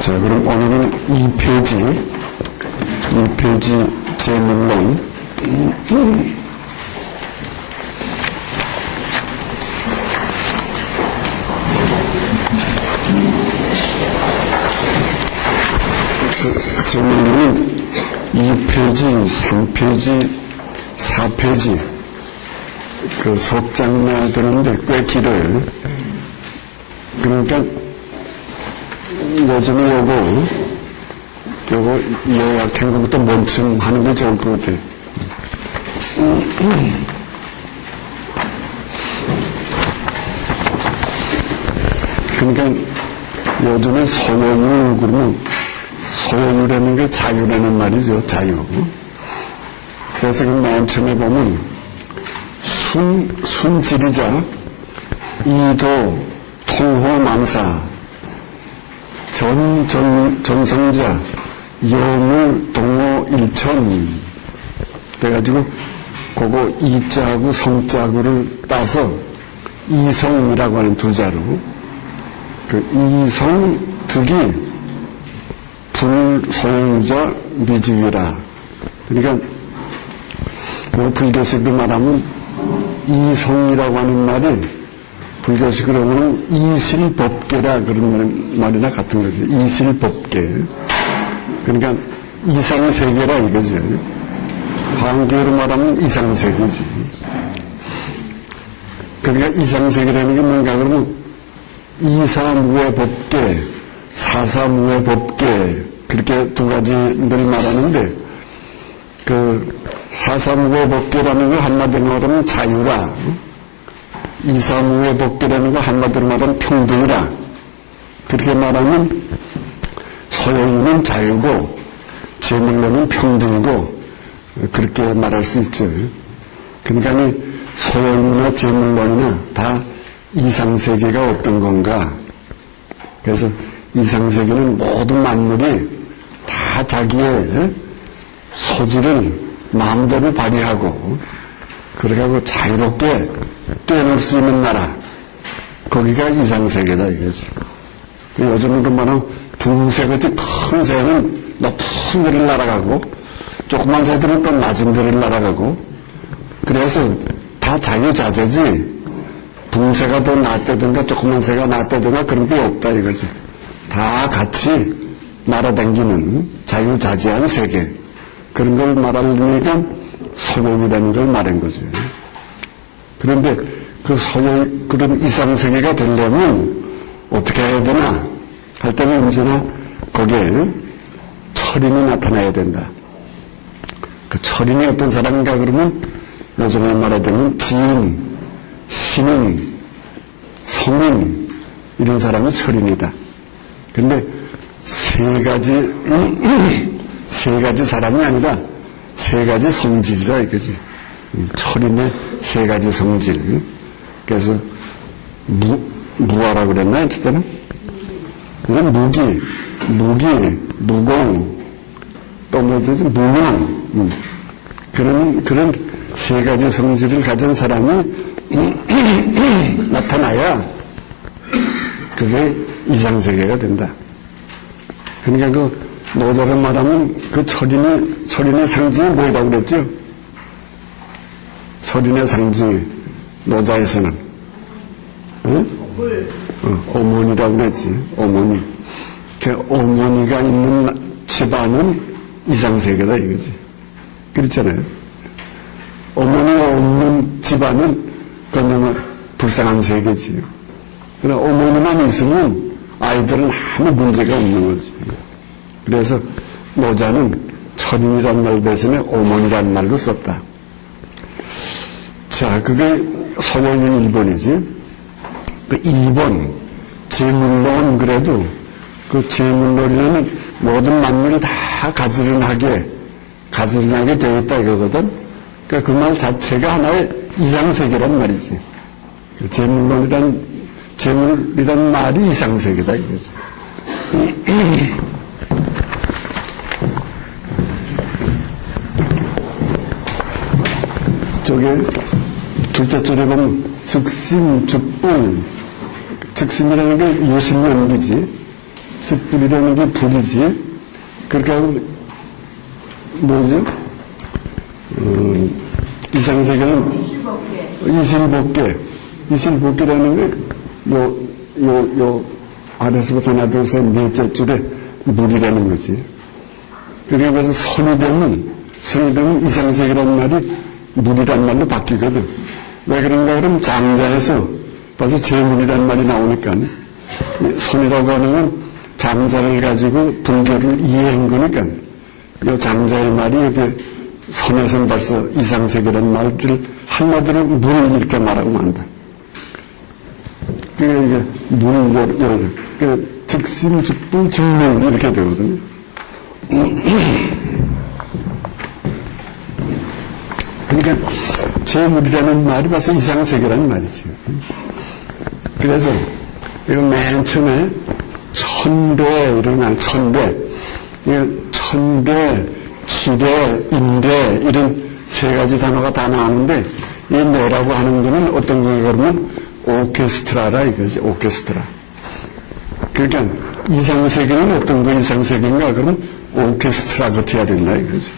자, 그럼 오늘은 2페이지 제문론. 제문론은 2페이지, 3페이지, 4페이지, 그 속장나 되는데 꽤 길어요. 그러니까 요즘에 요거 요약한 것부터 멈춤하는 게 좋을 것 같아요. 그러니까 요즘에 소유율 그러면 소유라는 게 자유라는 말이죠. 자유. 그래서 그 맨 처음에 보면 순질이자 이도 통호 망사 전성자 여물 동호 일천 그래가지고 그거 이자하고 성자구를 따서 이성이라고 하는 두 자로 그 이성 득이 불소유자 미지위라. 그러니까 불교식으로 말하면 이성이라고 하는 말이 불교식으로 보면 이실법계라 그런 말이나 같은 거죠. 이실법계. 그러니까 이상세계라 이거죠. 한계로 말하면 이상세계지. 그러니까 이상세계라는 게 뭔가 그러면 이사무외법계, 사사무외법계 그렇게 두 가지를 말하는데 그 사사무외법계라는 걸 한마디로 말하면 자유라. 이사무외법계라는 거 한마디로 말하면 평등이라. 그렇게 말하면 소유는 자유고 재물론은 평등이고 그렇게 말할 수 있죠. 그러니까 소유나 재물론이나 다 이상세계가 어떤 건가. 그래서 이상세계는 모든 만물이 다 자기의 소질을 마음대로 발휘하고 그렇게 하고 자유롭게 뛰어놀 수 있는 나라. 거기가 이상세계다 이거죠. 요즘으로 말하면 붕새같이 큰 새는 높은 데를 날아가고 조그만 새들은 또 낮은 데를 날아가고 그래서 다 자유자재지 붕새가 더 낫다든가 조그만 새가 낫다든가 그런 게 없다 이거지. 다 같이 날아다니는 자유자재한 세계. 그런 걸 말하려니까 소용이라는 걸 말한 거죠. 그런데 그 소용, 그런 이상세계가 되려면 어떻게 해야 되나 할 때는 언제나 거기에 철인이 나타나야 된다. 그 철인이 어떤 사람인가 그러면 요즘에 말하자면 지인, 신인, 성인 이런 사람이 철인이다. 근데 세 가지 사람이 아니라 세 가지 성질이라 이거지. 철인의 세 가지 성질. 그래서 무화라고 그랬나 그때는? 이건 무공, 또 뭐지 무명. 그런 세 가지 성질을 가진 사람이 나타나야 그게 이상세계가 된다. 그러니까 그 노자를 말하면 그 철인의 상징이 뭐라고 그랬죠? 철인의 상징이 노자에서는 어머니라고 그랬지. 어머니. 그 어머니가 있는 집안은 이상세계다 이거지. 그렇잖아요. 어머니가 없는 집안은 그냥 불쌍한 세계지요. 그러나 어머니만 있으면 아이들은 아무 문제가 없는 거지. 그래서 노자는 철인이란 말 대신에 어머니란 말로 썼다. 자, 그게 소용이 1번이지. 그 2번, 재물론 그래도 그 재물론이라는 모든 만물이 다 가지런하게 되어 있다 이거거든. 그러니까 그 말 자체가 하나의 이상세계란 말이지. 그 재물이란 말이 이상세계다 이거지. 저게 둘째 줄에 보면 즉심, 즉불, 즉심이라는 게 유심연기지. 즉 불이라는 게 불이지. 그렇게 하고 뭐죠? 이상세계는 이실복계라는 게 요 아래서부터 하나 둘 셋 넷째 줄에 물이라는 거지. 그래서 선이 되면 이상세계라는 말이 물이란 말로 바뀌거든. 왜 그런가 그러면 장자에서 벌써 제물이란 말이 나오니까 선이라고 하는 건 장자를 가지고 불교를 이해한 거니까 이 장자의 말이 여기 선에서는 벌써 이상세계라는 말을 한마디로 물을 이렇게 말하고 만다. 그게 이게 물을 그 즉심, 즉불, 즉물 이렇게 되거든요. 그러니까 제물이라는 말이 벌써 이상세계라는 말이죠. 그래서 이거 맨 처음에 천례 이런 말, 천례, 지례, 인례 이런 세 가지 단어가 다 나오는데 이 뇌라고 하는 거는 어떤 걸 그러면 오케스트라라 이거지, 오케스트라. 그러니까 이상세계는 어떤 거 이상세계인가 그러면 오케스트라 같아야 된다 이거지.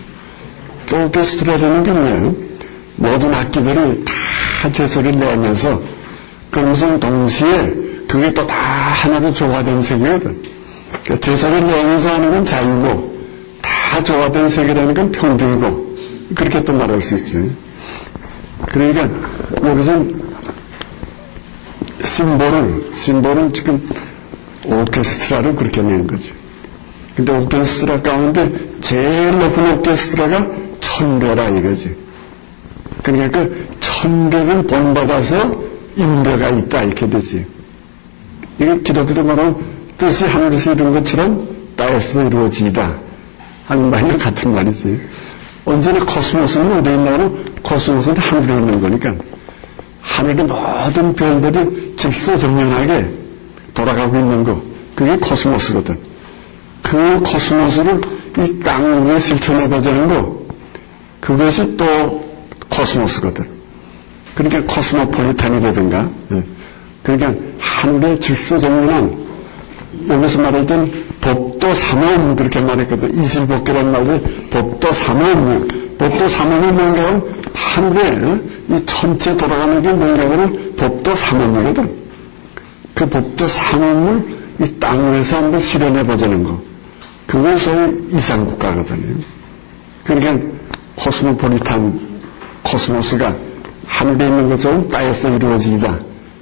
또 오케스트라라는 게 뭐예요? 모든 악기들이 다 제소리를 내면서 그러면서 동시에 그게 또 다 하나로 조화된 세계거든. 그러니까 제소리를 내면서 하는 건 자유고 다 조화된 세계라는 건 평등이고 그렇게 또 말할 수 있죠. 그러니까 여기서 심볼은 지금 오케스트라를 그렇게 낸 거죠. 근데 오케스트라 가운데 제일 높은 오케스트라가 천례라 이거지. 그러니까 그 천례를 본받아서 인례가 있다 이렇게 되지. 이걸 기독교로 말하면 뜻이 하늘에서 이룬 것처럼 땅에서도 이루어지다 하는 말이랑 같은 말이지. 언제나 코스모스는 어디에 있나고 코스모스는 하늘에 있는 거니까 하늘의 모든 별들이 직소정연하게 돌아가고 있는 거 그게 코스모스거든. 그 코스모스를 이 땅 위에 실천해보자는 거 그것이 또 코스모스거든. 그러니까 코스모폴리탄이라든가 그러니까 하늘의 질서정연한 여기서 말할 땐 법도 삼원 그렇게 말했거든. 이실복계라는 말을 법도 삼원 법도 삼원이 뭔가 하면 하늘에 이 전체 돌아가는 게 뭔가 하면 법도 삼원이거든. 그 법도 삼원을 이 땅 위에서 한번 실현해보자는 거 그것이 이상국가거든요. 그러니까 코스모폴리탄 코스모스가 하늘에 있는 것처럼 땅에서 이루어지다.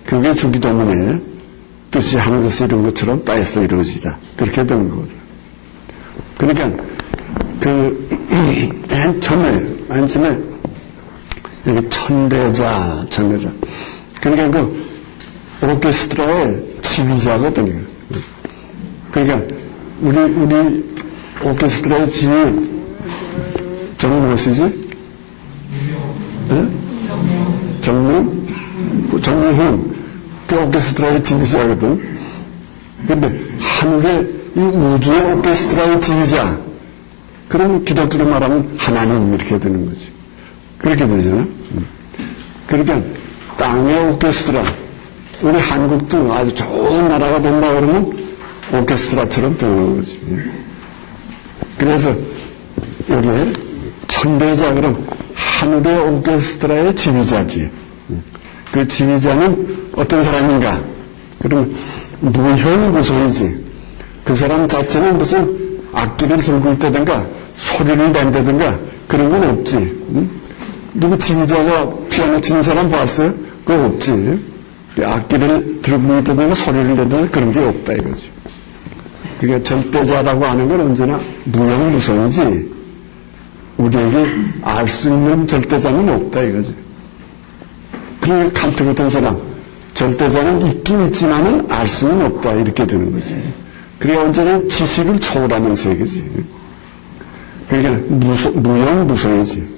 그게 주기도문의 뜻이 하늘에서 이룬 것처럼 땅에서 이루어지다. 그렇게 되는 거거든. 그러니까 맨 처음에 여기 천례자. 그러니까 그 오케스트라의 지휘자거든요. 그러니까 우리 오케스트라의 지휘 정은 무엇이지? 정명훈 그 오케스트라의 지휘자거든. 근데 하늘의 이 우주의 오케스트라의 지휘자 그러면 기독교로 말하면 하나님 이렇게 되는 거지. 그렇게 되잖아. 그러니까 땅의 오케스트라 우리 한국도 아주 좋은 나라가 된다 그러면 오케스트라처럼 되는 거지. 그래서 여기에 천례자 그럼 하늘의 오케스트라의 지휘자지. 그 지휘자는 어떤 사람인가? 그러면 무형무소이지. 그 사람 자체는 무슨 악기를 들고 있다든가 소리를 낸다든가 그런 건 없지. 응? 누구 지휘자가 피아노 치는 사람 봤어요? 그거 없지. 악기를 들고 있다든가 소리를 낸다든가 그런 게 없다 이거지. 그러니까 절대자라고 하는 건 언제나 무형무소이지. 우리에게 알 수 있는 절대자는 없다 이거지. 그러니까 칸트 같은 사람 절대자는 있긴 있지만은 알 수는 없다 이렇게 되는 거지. 그게 언제나 지식을 초월하는 세계지. 그러니까 무형무소이지.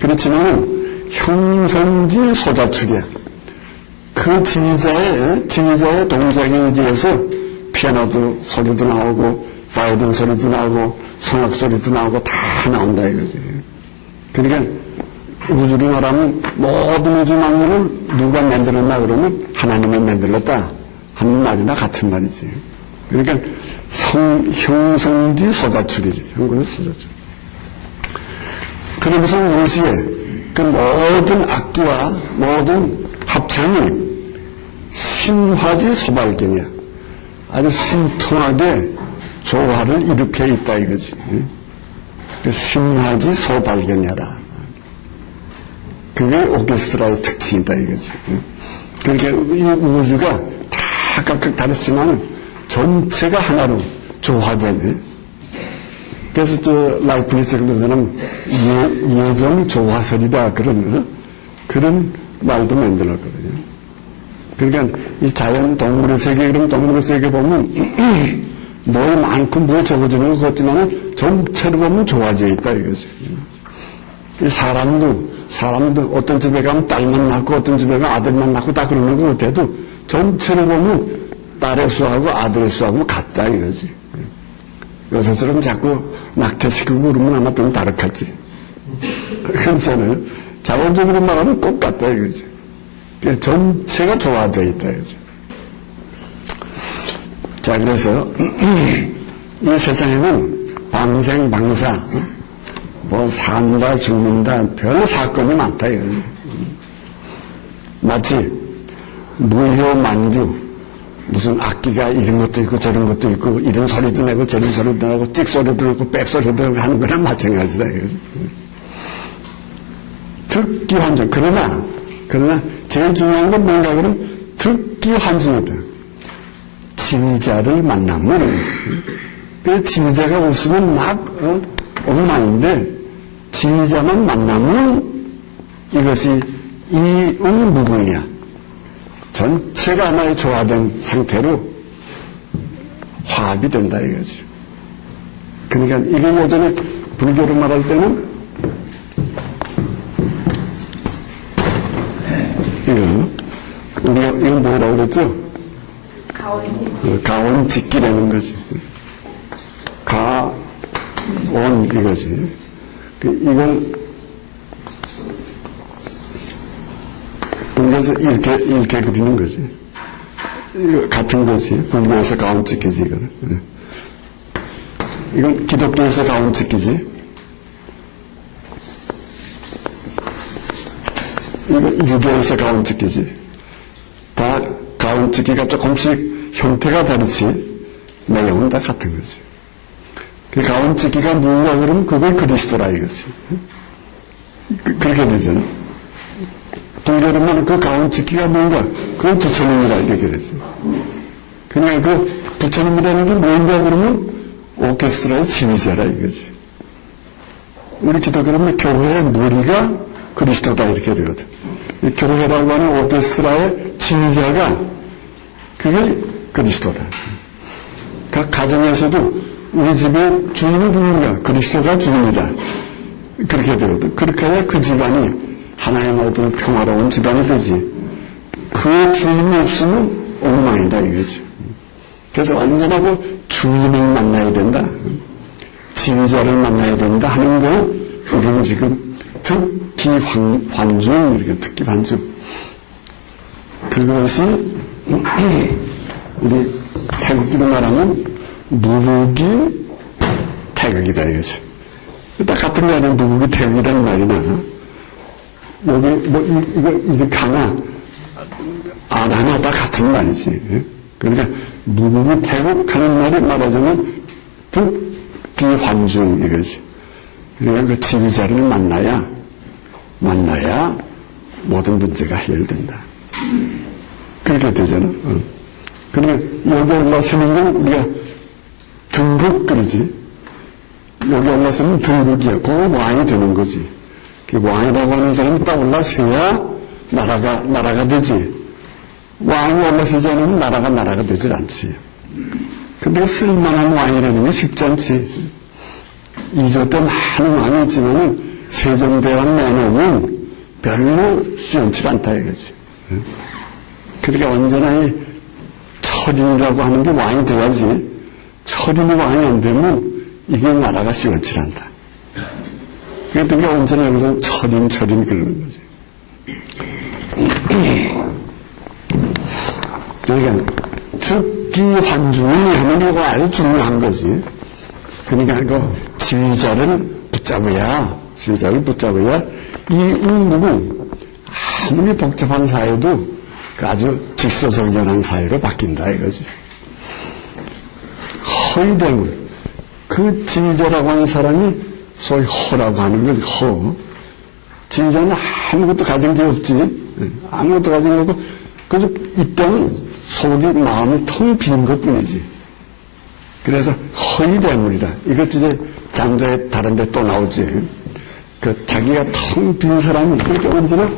그렇지만 형성지 소자축이야. 그 지휘자의 동작에 의지해서 피아노도 소리도 나오고 바이올린 소리도 나오고 성악 소리도 나오고 다 나온다 이거지. 그러니까 우주로 말하면 모든 우주 만물을 누가 만들었나 그러면 하나님이 만들었다 하는 말이나 같은 말이지. 그러니까 형성지 소자출이지. 형성지 소자출. 그러면서 동시에 그 모든 악기와 모든 합창이 신화지 소발견이야. 아주 신통하게 조화를 일으켜 있다 이거지. 신화지 소발견이라. 그게 오케스트라의 특징이다 이거지. 그러니까 이 우주가 다 각각 다르지만 전체가 하나로 조화되네. 그래서 저 라이프니스 같은 사람 예정 조화설이다 그런 말도 만들었거든요. 그러니까 이 자연 동물의 세계, 그럼 동물의 세계 보면 뭐 많고 뭐 적어지는 것 같지만 전체로 보면 좋아져 있다 이거지. 이 사람도 어떤 집에 가면 딸만 낳고 어떤 집에 가면 아들만 낳고 다 그러는 것 같아도 전체로 보면 딸의 수하고 아들의 수하고 같다 이거지. 요새처럼 자꾸 낙태시키고 그러면 아마 좀 다르겠지. 그렇잖아요. 자원적으로 말하면 똑같다 이거지. 전체가 조화되어 있다 이거지. 자, 그래서 이 세상에는 방생방사, 뭐 산다 죽는다 별 사건이 많다 이거지. 마치 무효만규, 무슨 악기가 이런 것도 있고 저런 것도 있고 이런 소리도 내고 저런 소리도 내고 찍소리도 내고 빽소리도 내고 하는 거랑 마찬가지다 이거지. 듣기 환중. 그러나 제일 중요한 건 뭔가 그러면 듣기 환중이다. 지휘자를 만나면 그 지휘자가 없으면 막 엉망인데 지휘자만 만나면 이것이 이응무궁이야. 전체가 하나의 조화된 상태로 화합이 된다 이거지. 그러니까 이게 예전에 불교로 말할 때는 우리가 이건 뭐라고 그랬죠? 가온직기라는 거지. 가온 이거지. 이걸 불교에서 이렇게 그리는 거지. 이거 같은 거지. 불교에서 가온직기지 이거는. 이건 기독교에서 가온직기지. 이거 유교에서 가온직기지. 다 가온직기가 조금씩 형태가 다르지 내용은 다 같은 거지. 그 가온직기가 뭔가 그러면 그걸 그리스도라 이거지. 그렇게 되잖아. 불교로는 그 가온직기가 뭔가 그건 부처님이라 이렇게 되죠. 그러니까 그 부처님이라는 게 뭔가 그러면 오케스트라의 지휘자라 이거지. 우리 기독교는 교회의 머리가 그리스도다 이렇게 되거든. 이 교회라고 하는 오케스트라의 지휘자가 그게 그리스도다. 각 가정에서도 우리 집의 주인이 누군가 그리스도가 주인이다. 그렇게 되거든. 그렇게 해야 그 집안이 하나의 모든 평화로운 집안이 되지. 그 주인이 없으면 엉망이다 이거지. 그래서 완전하고 주인을 만나야 된다. 지휘자를 만나야 된다 하는 거 우리는 지금 특기 환중 이렇게 특기 환중. 그것이 우리 태극기로 말하면 무국이 태극이다 이거지. 딱 같은 거 아니야. 무국이 태극이라는 말이나 여기 뭐 이게 가나 안 하나 다 같은 말이지. 그러니까 무국이 태극하는 말이 말하자면 특기 환중 이거지. 그러니까 그 지휘자를 만나야 모든 문제가 해결된다. 그렇게 되잖아. 그러니까 여기 올라서는 건 우리가 등극 그러지. 여기 올라서면 등극이야. 그거 왕이 되는 거지. 그 왕이라고 하는 사람이 딱 올라서야 나라가 되지. 왕이 올라서지 않으면 나라가 되질 않지. 근데 쓸만한 왕이라는 게 쉽지 않지. 이조 때 많은 왕이 있지만은 세종대왕 내놓으면 별로 시원치 않다 이거지. 그러니까 언제나 이 철인이라고 하는 게 왕이 돼야지. 철인이 왕이 안 되면 이게 나라가 시원치 않다. 그러니까 언제나 여기서 철인 그러는 거지. 그러니까 백기환중이 하는 게 아주 중요한 거지. 그러니까 그 지휘자를 붙잡아야 이 운국은 아무리 복잡한 사회도 그 아주 질서정연한 사회로 바뀐다 이거지. 허위대물. 그 지휘자라고 하는 사람이 소위 허라고 하는 거지. 허. 지휘자는 아무것도 가진 게 없지. 아무것도 가진 게 없고 그래서 이때는 속이 마음이 텅 빈 것뿐이지. 그래서 허위대물이라. 이것 이제 장자에 다른 데 또 나오지. 그 자기가 텅 빈 사람이 그렇게 언제나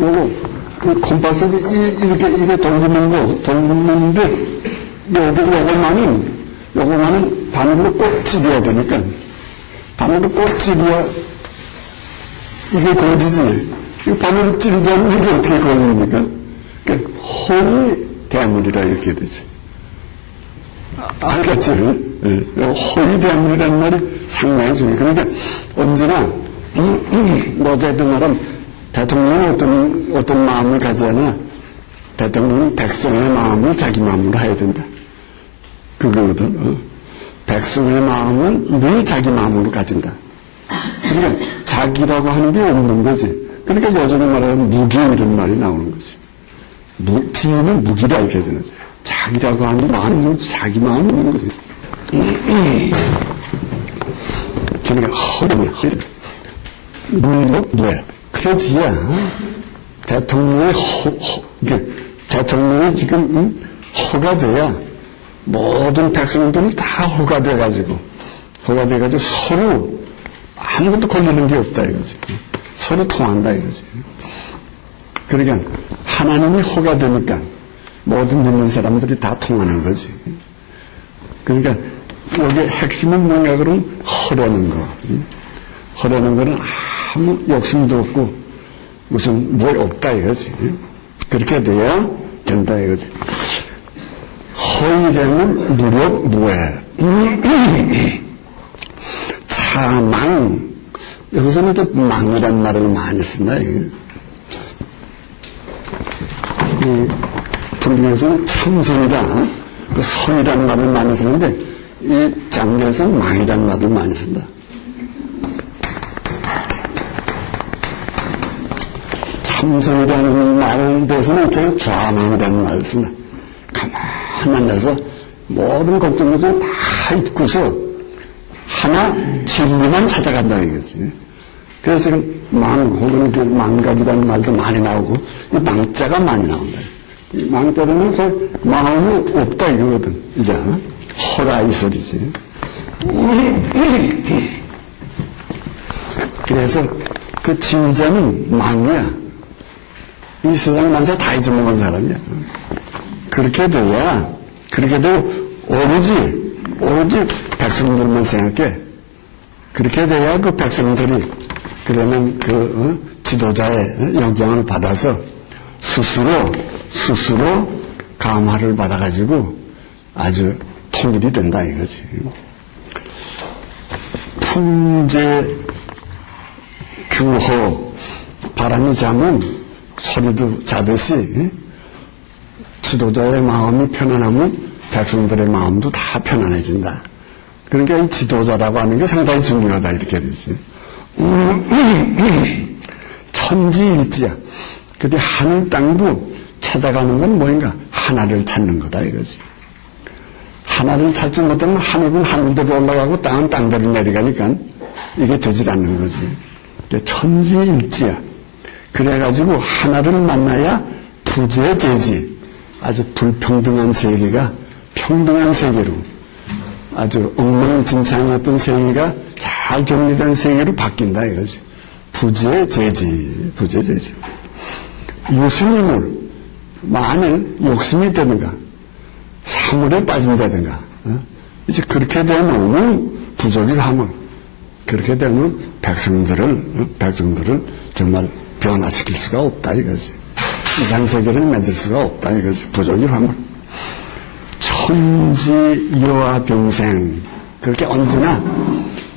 요거 그 콤파스를 이렇게 돌리는데 요거만은 바늘로 꼭 찝어야 되니까 바늘로 꼭 찝어야 이게 거지지. 이 바늘로 찝지 않으면 이게 어떻게 거집니까? 그러니까 허위대물이라 이렇게 되지. 알겠지? 허위대물이라는 말이 상당히 중요해. 그러니까 언제나 노자도 말은 대통령은 어떤 마음을 가지잖아. 대통령은 백성의 마음을 자기 마음으로 해야 된다. 그거거든. 백성의 마음은 늘 자기 마음으로 가진다. 그러니까 자기라고 하는 게 없는 거지. 그러니까 요즘에 말하는 무기 이런 말이 나오는 거지. 지혜는 무기다 이렇게 되는 거지. 자기라고 하는 게 마음은 자기 마음이 있는 거지. 그러니까 허리네. 뭐야? 그지야. 대통령의 대통령이 지금 허가 돼야 모든 백성들은 다 허가 돼가지고 서로 아무것도 걸리는 게 없다 이거지. 서로 통한다 이거지. 그러니까 하나님이 허가 되니까 모든 믿는 사람들이 다 통하는 거지. 그러니까 여기 핵심은 뭔가 그러면 허라는 거. 허라는 거는 아무 욕심도 없고 무슨 뭐 없다 이거지. 그렇게 돼야 된다 이거지. 허위되면 무력 무해. 차망. 여기서는 또 망이란 말을 많이 쓴다. 불교에서는 참선이다. 그 선이라는 말을 많이 쓰는데 이 장례에서는 망이라는 말을 많이 쓴다. 참선이라는 말에 대해서는 이제 좌망이라는 말을 쓴다. 가만히 앉아서 모든 걱정을 다 잊고서 하나 진리만 찾아간다 이거지. 그래서 망 혹은 그 망각이라는 말도 많이 나오고 이 망자가 많이 나온다. 이 망자는 마음이 없다 이거거든. 이제 허라 이 소리지. 그래서 그 지휘자는 망이야. 이 세상 만사 다 잊어먹은 사람이야. 그렇게 되고 오로지 백성들만 생각해. 그렇게 돼야 그 백성들이 그러면 지도자의 영향을 받아서 스스로 감화를 받아가지고 아주 통일이 된다 이거지. 풍제 규호 바람이 자면 소리도 자듯이 지도자의 마음이 편안하면 백성들의 마음도 다 편안해진다. 그러니까 이 지도자라고 하는 게 상당히 중요하다 이렇게 되지. 천지일지야. 근데 하늘 땅도 찾아가는 건 뭐인가? 하나를 찾는 거다 이거지. 하나를 찾지 못하면 하늘은 하늘대로 올라가고 땅은 땅대로 내려가니까 이게 되질 않는 거지. 천지일지야. 그래가지고 하나를 만나야 부재재지. 아주 불평등한 세계가 평등한 세계로 아주 엉망진창이었던 세계가 잘 정리된 세계로 바뀐다 이거지. 부재재지. 유심이물 만일 욕심이 되든가 사물에 빠진다든가 이제 그렇게 되면 부족이 하면 그렇게 되면 백성들을 정말 변화시킬 수가 없다 이거지. 이상세계를 만들 수가 없다 이거지. 부족이 하면 천지여와 병생. 그렇게 언제나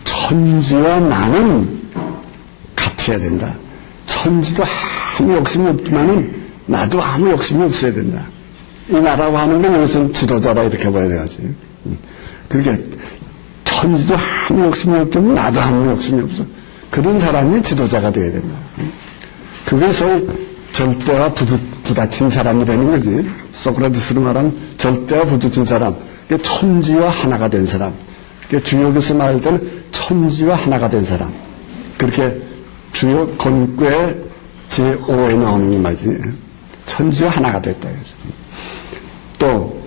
천지와 나는 같아야 된다. 천지도 아무 욕심이 없지만은 나도 아무 욕심이 없어야 된다. 이 나라고 하는 건 여기서는 지도자라 이렇게 봐야 되지. 그렇게 천지도 아무 욕심이 없다면 나도 아무 욕심이 없어. 그런 사람이 지도자가 되어야 된다. 그게 소위 절대와 부딪힌 사람이라는 거지. 소크라테스로 말하면 절대와 부딪힌 사람. 천지와 하나가 된 사람. 주요 교수 말할 때는 천지와 하나가 된 사람. 그렇게 주요 건과의 제5에 나오는 말이지. 천지와 하나가 됐다. 또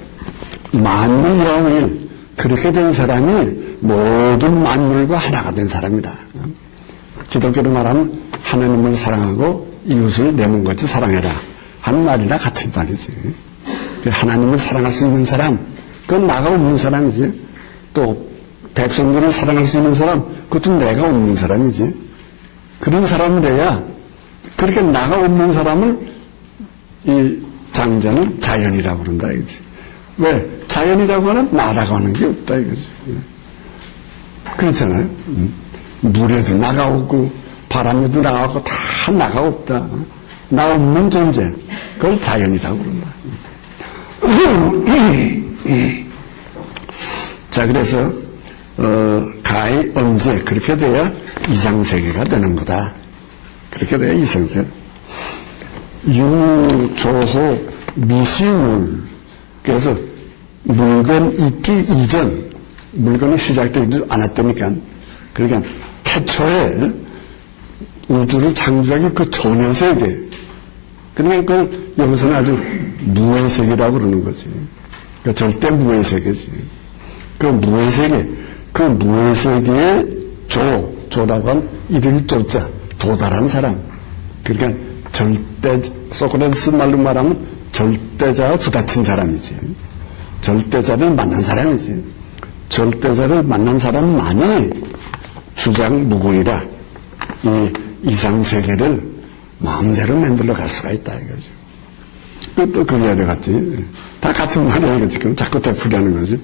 만물 영일 그렇게 된 사람이 모든 만물과 하나가 된 사람이다. 기독교로 말하면 하나님을 사랑하고 이웃을 내 몸같이 사랑해라 하는 말이나 같은 말이지. 하나님을 사랑할 수 있는 사람, 그건 나가 없는 사람이지. 또 백성들을 사랑할 수 있는 사람, 그것도 내가 없는 사람이지. 그런 사람이 돼야, 그렇게 나가 없는 사람을 이 장자는 자연이라고 그런다 이거지. 왜? 자연이라고 하는 나라고 하는 게 없다 이거지. 그렇잖아요. 물에도 나가 없고 바람에도 나가 없고 다 나가 없다. 나 없는 존재. 그걸 자연이라고 그런다. 자, 그래서 가히 언제 그렇게 돼야 이상세계가 되는 거다. 그렇게 돼야 이상세계. 유조호 미시물. 그래서 물건 있기 이전, 물건이 시작되지도 않았다니까. 그러니까 태초에 우주를 창조하기 그 전의 세계. 그러니까 그걸 여기서는 아주 무의 세계라고 그러는 거지. 그러니까 절대 무의 세계지. 그 무의 세계, 그 무의 세계의 조라고 한 이를 조자, 도달한 사람. 그러니까 절대, 소크라테스 말로 말하면 절대자와 부딪힌 사람이지. 절대자를 만난 사람이지. 절대자를 만난 사람만이 주장무궁이라 이 이상세계를 마음대로 만들어 갈 수가 있다 이거죠. 그것도 그래야 되겠지. 다 같은 말이야 이거지. 그럼 자꾸 되풀이하는 거지.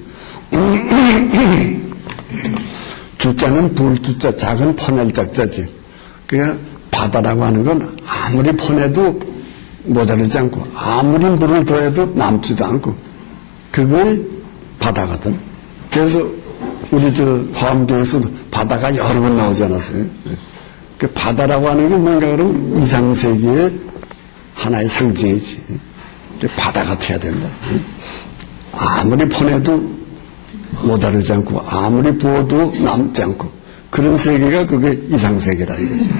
주자는 불주자, 작은 퍼낼 작자지. 그러니까 바다라고 하는 건 아무리 퍼내도 모자르지 않고 아무리 물을 더해도 남지도 않고 그게 바다거든. 그래서 우리 화엄경에서도 바다가 여러 번 나오지 않았어요. 그 바다라고 하는 게 뭔가 그러면 이상세계의 하나의 상징이지. 바다가 돼야 된다. 아무리 퍼내도 모자르지 않고 아무리 부어도 남지 않고 그런 세계가 그게 이상세계라 이거지.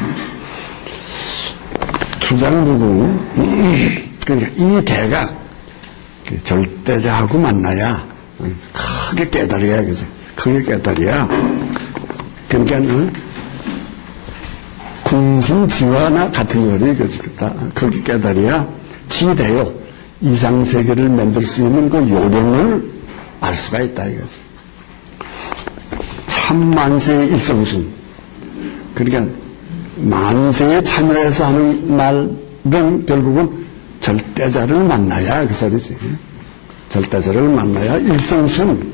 주장무궁. 그러니까 이 대가 절대자하고 만나야 크게 깨달아야 그지. 크게 깨달아야. 그러니까 궁신지화나 같은 거리 그지. 크게 깨달아야 지대요. 이상세계를 만들 수 있는 그 요령을 알 수가 있다 이거지. 참만세의 일성순. 그러니까 만세에 참여해서 하는 말은 결국은 절대자를 만나야 그 소리지. 절대자를 만나야 일성순.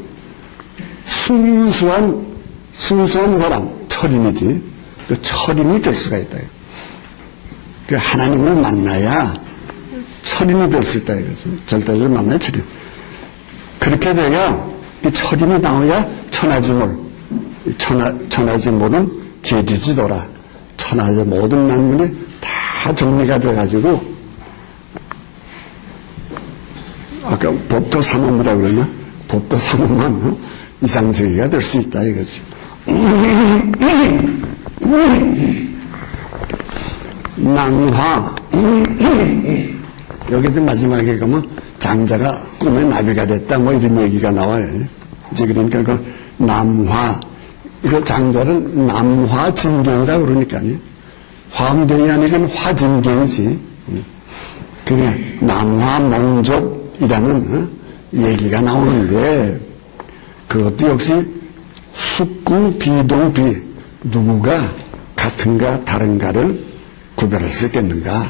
순수한 사람, 철인이지. 그 철인이 될 수가 있다. 그 하나님을 만나야 철인이 될 수 있다 이거지. 절대자를 만나야 철인. 그렇게 돼야 이 철인이 나와야 천하지몰. 천하지몰은 제지지도라. 천하의 모든 만물이 다 정리가 돼가지고 아까 법도 삼엄이라고 그러나 법도 삼엄한 이상세계가 될 수 있다 이거지. 낭화. 여기 좀 마지막에 가면 장자가 꿈에 나비가 됐다 뭐 이런 얘기가 나와요. 이제 그러니까 그 남화. 이거 장자를 남화진경이라고 그러니까요. 화엄경이 아니라 화진경이지. 그래, 남화몽족이라는 얘기가 나오는데, 그것도 역시 숙구, 비동, 비. 누구가 같은가 다른가를 구별할 수 있겠는가.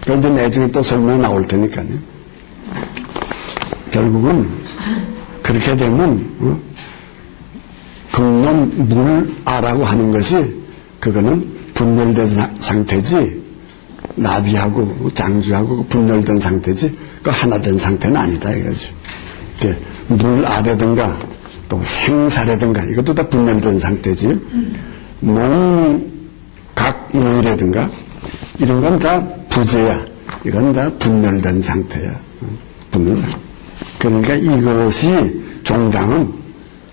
그건 이제 나중에 또 설명이 나올 테니까요. 결국은 그렇게 되면, 극론 물아라고 하는 것이 그거는 분열된 상태지 나비하고 장주하고 분열된 상태지 그 하나 된 상태는 아니다 이거죠. 물 아래든가 또 생사라든가 이것도 다 분열된 상태지. 몸, 각, 모이라든가 이런 건 다 부재야. 이건 다 분열된 상태야. 분열. 그러니까 이것이 종당은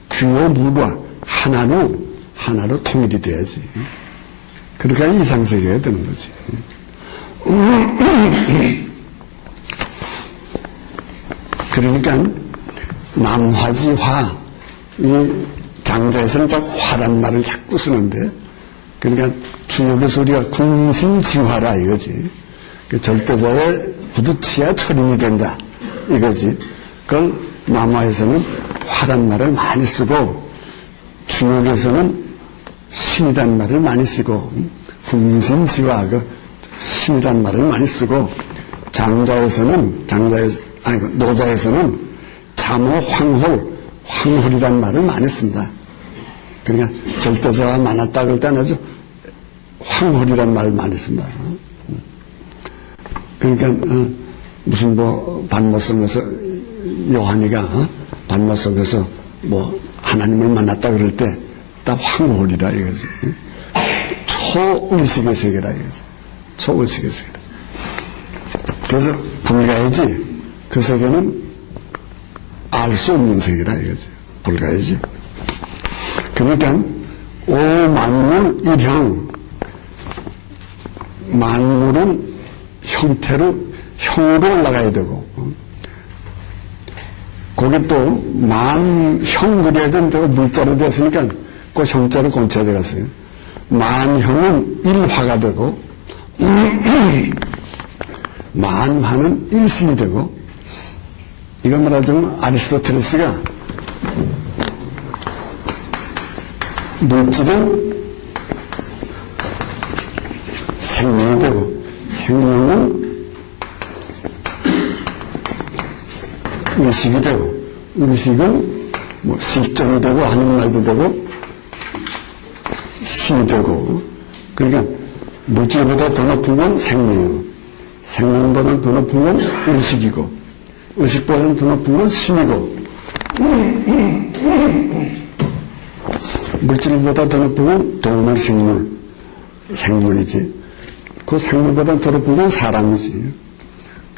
규어 물과 하나로 통일이 돼야지. 그러니까 이상세계가 되는 거지. 그러니까 남화지화, 이 장자에서는 자꾸 화란 말을 자꾸 쓰는데, 그러니까 주역에서 우리가 궁신지화라 이거지. 그 절대자에 부딪혀야 철인이 된다 이거지. 그걸 남화에서는 화란 말을 많이 쓰고, 주역에서는 신이란 말을 많이 쓰고, 궁신지화, 그 신이란 말을 많이 쓰고, 노자에서는 잠호 황홀이란 말을 많이 씁니다. 그러니까 절대자가 많았다 그럴 때는 아주 황홀이란 말을 많이 씁니다. 그러니까 무슨 반모 속에서 요한이가 반모 속에서 하나님을 만났다 그럴 때 다 황홀이라 이거지. 초의식의 세계라 이거지. 초의식의 세계라. 그래서 불가이지. 그 세계는 알 수 없는 세계라 이거지. 불가이지. 그러니까 오만물 일형, 만물은 형으로 올라가야 되고, 거기 또 만형 그려야 된다고 물자로 되었으니까 그 형자로 곤쳐야 되겠어요. 만형은 일화가 되고 만화는 일신이 되고, 이거 말하자면 아리스토텔레스가 물질은 생명이 되고 생명은 의식이 되고 의식은 실존이 되고 하는 말도 되고 신이 되고, 그러니까 물질보다 더 높은 건 생명이고 생명보다 더 높은 건 의식이고 의식보다 더 높은 건 신이고 물질보다 더 높은 건 동물, 생물이지. 그 생물보다 더 높은 건 사람이지.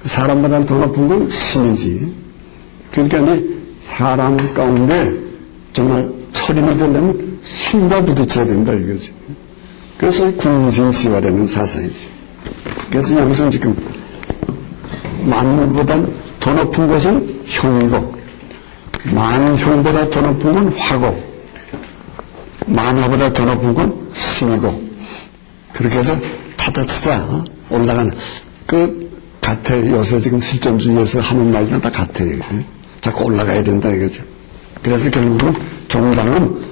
사람보다 더 높은 건 신이지. 그러니까 이 사람 가운데 정말 철인이 되려면 신과 부딪혀야 된다 이거지. 그래서 궁신지화라는 사상이지. 그래서 여기서 지금 만물보다 더 높은 것은 형이고 만형보다 더 높은 건 화고 만화보다 더 높은 건 신이고, 그렇게 해서 차차차차 올라가는 같아. 요새 지금 실존주의에서 하는 말이랑 다 같아. 자꾸 올라가야 된다 이거죠. 그래서 결국은 종당은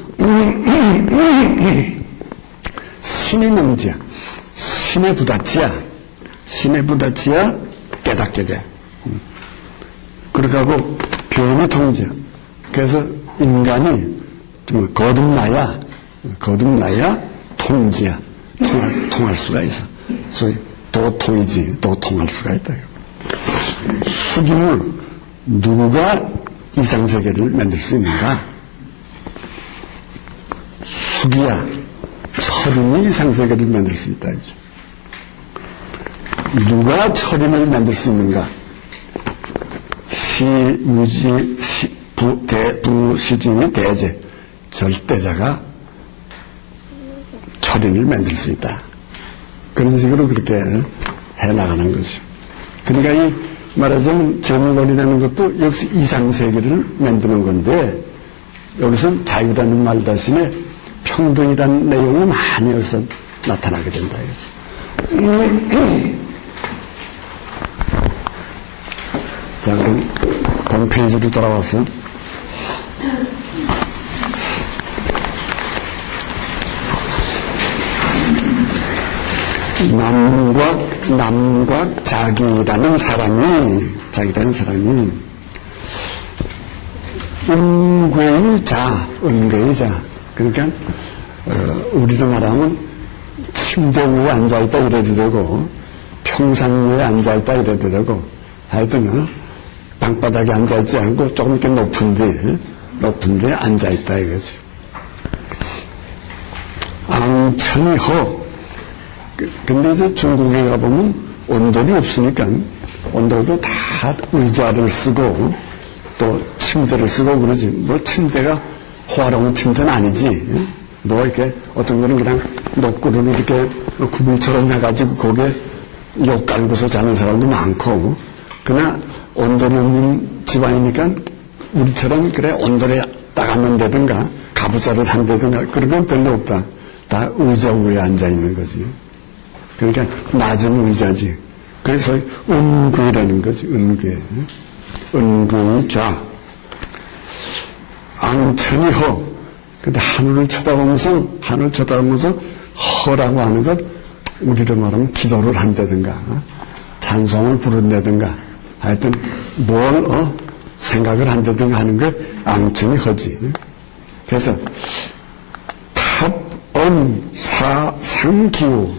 신의 능지야. 신의 부다치야. 신의 부다치야 깨닫게 돼. 그렇게 하고 변이 통지야. 그래서 인간이 좀 거듭나야 통지야. 통할 수가 있어. 소위 도통이지. 도통할 수가 있다. 수기물, 누가 이상세계를 만들 수 있는가? 수기야. 철인이 이상세계를 만들 수 있다. 누가 철인을 만들 수 있는가? 시무지, 부시중의 대제, 절대자가 철인을 만들 수 있다. 그런 식으로 그렇게 해나가는 거죠. 그러니까 이 말하자면 정의론이라는 것도 역시 이상세계를 만드는 건데, 여기서 자유라는 말 대신에 평등이라는 내용이 많이 여기서 나타나게 된다 이거죠. 자, 그럼 홈페이지로 돌아와서 남과 자기라는 사람이 은괴의자, 그러니까 우리로 말하면 침대 위에 앉아있다 이래도 되고 평상 위에 앉아있다 이래도 되고 하여튼 방바닥에 앉아있지 않고 조금 이렇게 높은 데 앉아있다 이거지. 앙천이허. 근데 이제 중국에 가보면 온돌이 없으니까 온돌도 다 의자를 쓰고 또 침대를 쓰고 그러지. 뭐 침대가 호화로운 침대는 아니지. 뭐 이렇게 어떤 거는 그냥 녹구를 이렇게 구불처럼 해가지고 거기에 욕 깔고서 자는 사람도 많고, 그러나 온돌이 없는 집안이니까 우리처럼 그래 온돌에 딱 앉는다든가 가부좌를 한다든가 그런 건 별로 없다. 다 의자 위에 앉아 있는 거지. 그러니까 낮은 의자지. 그래서 은귀라는 거지. 은귀. 은귀의 좌. 앙천이 허. 근데 하늘을 쳐다보면서 허라고 하는 것, 우리로 말하면 기도를 한다든가 찬송을 부른다든가 하여튼 뭘 생각을 한다든가 하는 게 앙천이 허지. 그래서 탑, 엄, 사, 상, 기우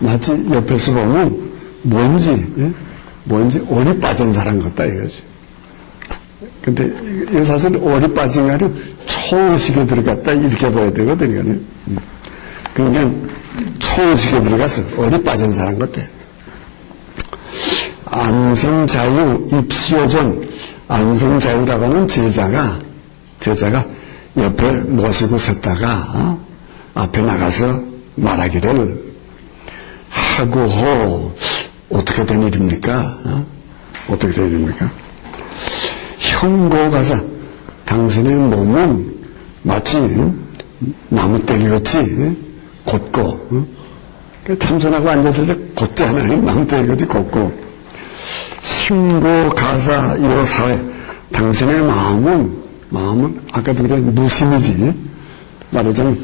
마치 옆에서 보면 뭔지 올이 빠진 사람 같다 이거지. 근데 이 사실 올이 빠진 게 아니라 초의식에 들어갔다 이렇게 보여야 되거든요. 그러니까 초의식에 들어가서 올이 빠진 사람 같아. 안성자유 입시오전. 안성자유라고 하는 제자가 옆에 모시고 섰다가 앞에 나가서 말하기를 하고호. 어떻게 된 일입니까? 어떻게 된 일입니까? 형고가사. 당신의 몸은 마치 나무떼기 같이 곧고, 참선하고 앉았을 때 곧지 않아요. 나무떼기 같이 곧고. 심고가사 요사회. 당신의 마음은 아까도 그래 무심이지. 말하자면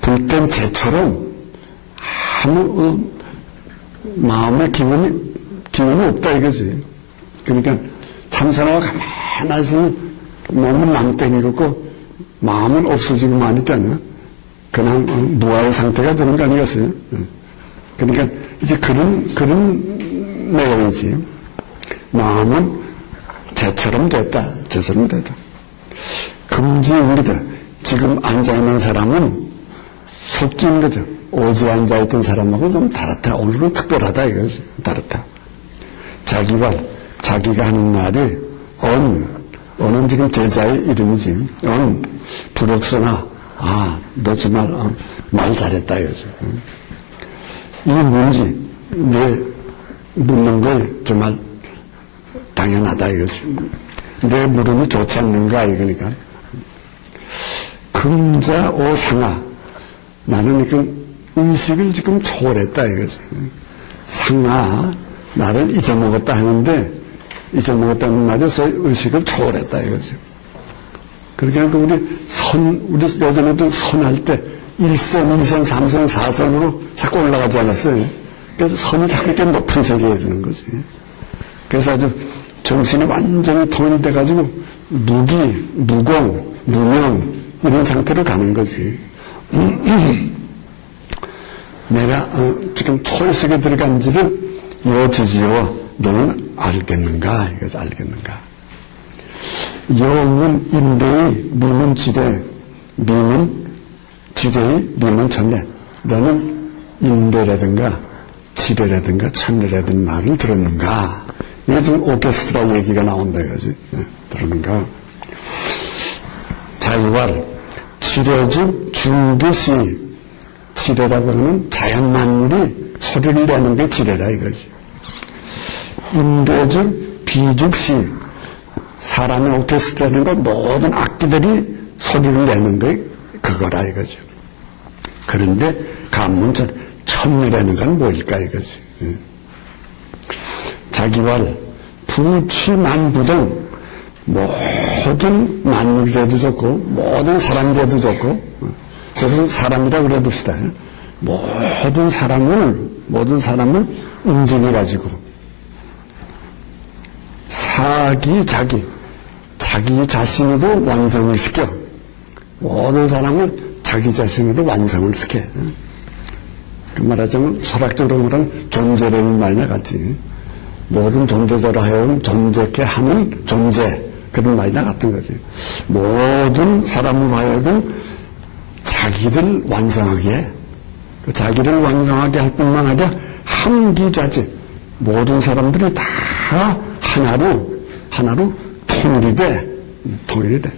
불된 재처럼 아무 마음의 기운이 없다 이거지. 그러니까 참선하고 가만히 있으면 몸은 나무떼기 같고 마음은 없어지고 마니까는 그냥 무아의 상태가 되는 거 아니겠어요? 그러니까 이제 그런 내용이지. 마음은 재처럼 됐다. 금지입니다. 지금 앉아있는 사람은 속지인 거죠. 어제 앉아있던 사람하고 좀 다르다. 오늘은 특별하다 이거지. 다르다. 자기가 하는 말이 언은 지금 제자의 이름이지. 불역서나 너 정말 말 잘했다 이거지. 이 문제 내 묻는 거에 정말 당연하다 이거지. 내 물음이 좋지 않는가 이거니까. 금자오상아. 나는 그 의식을 지금 초월했다 이거지. 상아. 나를 잊어먹었다 하는데 잊어먹었다는 말이 소위 의식을 초월했다 이거지. 그러니까 우리 요즘에도 선할 때 1선, 2선, 3선, 4선으로 자꾸 올라가지 않았어요. 그래서 선이 자꾸 이렇게 높은 세계에 드는 거지. 그래서 아주 정신이 완전히 통일돼가지고 무공, 무명 이런 상태로 가는 거지. 내가 지금 초의식에 들어간지를 여지지요. 너는 알겠는가? 이거지, 알겠는가? 영은 인대의 미문 지대, 미문 지대의 미문 천례. 너는 인대라든가 지대라든가 천례라든가 말을 들었는가? 이게 지금 오케스트라 얘기가 나온다 이거지. 들었는가? 자유활, 지뢰주 중기시. 지뢰라고 하는 자연 만물이 소리를 내는 게 지뢰라 이거지. 인도주 비죽시. 사람의 오케스트라는 건 모든 악기들이 소리를 내는 게 그거라 이거죠. 그런데 간문천 천리라는 건 뭐일까 이거지. 자기활 부취만부동. 모든 만물이라도 좋고 모든 사람이라도 좋고, 그래서 사람이라고 그래 둡시다. 모든 사람을 움직여 가지고 자기 자신으로 완성을 시켜. 모든 사람을 자기 자신으로 완성을 시켜. 그 말하자면 철학적으로 말하면 존재라는 말과 같이 모든 존재자로 하여금 존재케 하는 존재, 그런 말이나 같은 거지. 모든 사람으로 하여금 자기를 완성하게, 그 자기를 완성하게 할 뿐만 아니라 함기좌지, 모든 사람들이 다 하나로 통일이 돼.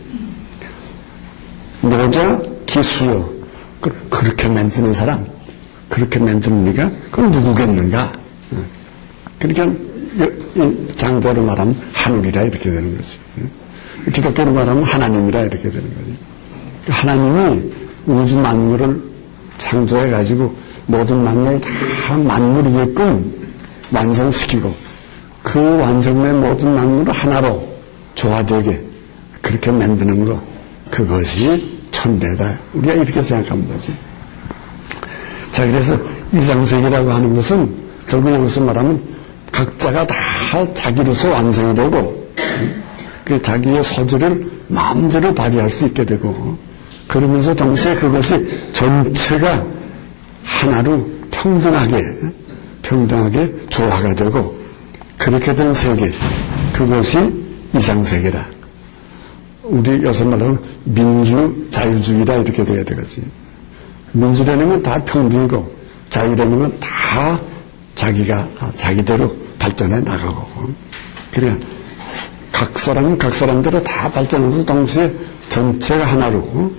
노자 기수요. 그렇게 만드는 사람, 그렇게 만드는 이가 그건 누구겠는가? 그러니까 장자로 말하면 하늘이라 이렇게 되는 거지. 기독교로 말하면 하나님이라 이렇게 되는 거지. 하나님이 우주 만물을 창조해가지고 모든 만물을 다 만물이게끔 완성시키고 그 완성된 모든 만물을 하나로 조화되게 그렇게 만드는 거, 그것이 천대다. 우리가 이렇게 생각하면 되지. 자, 그래서 이장색이라고 하는 것은 결국 여기서 말하면 각자가 다 자기로서 완성이 되고 그 자기의 소질을 마음대로 발휘할 수 있게 되고 그러면서 동시에 그것이 전체가 하나로 평등하게 조화가 되고 그렇게 된 세계, 그것이 이상세계다. 우리 요새 말하면 민주, 자유주의라 이렇게 돼야 되겠지. 민주라는 건 다 평등이고 자유라는 건 다 자기가 자기대로 발전해 나가고 그래 각 사람대로 다 발전하면서 동시에 전체가 하나로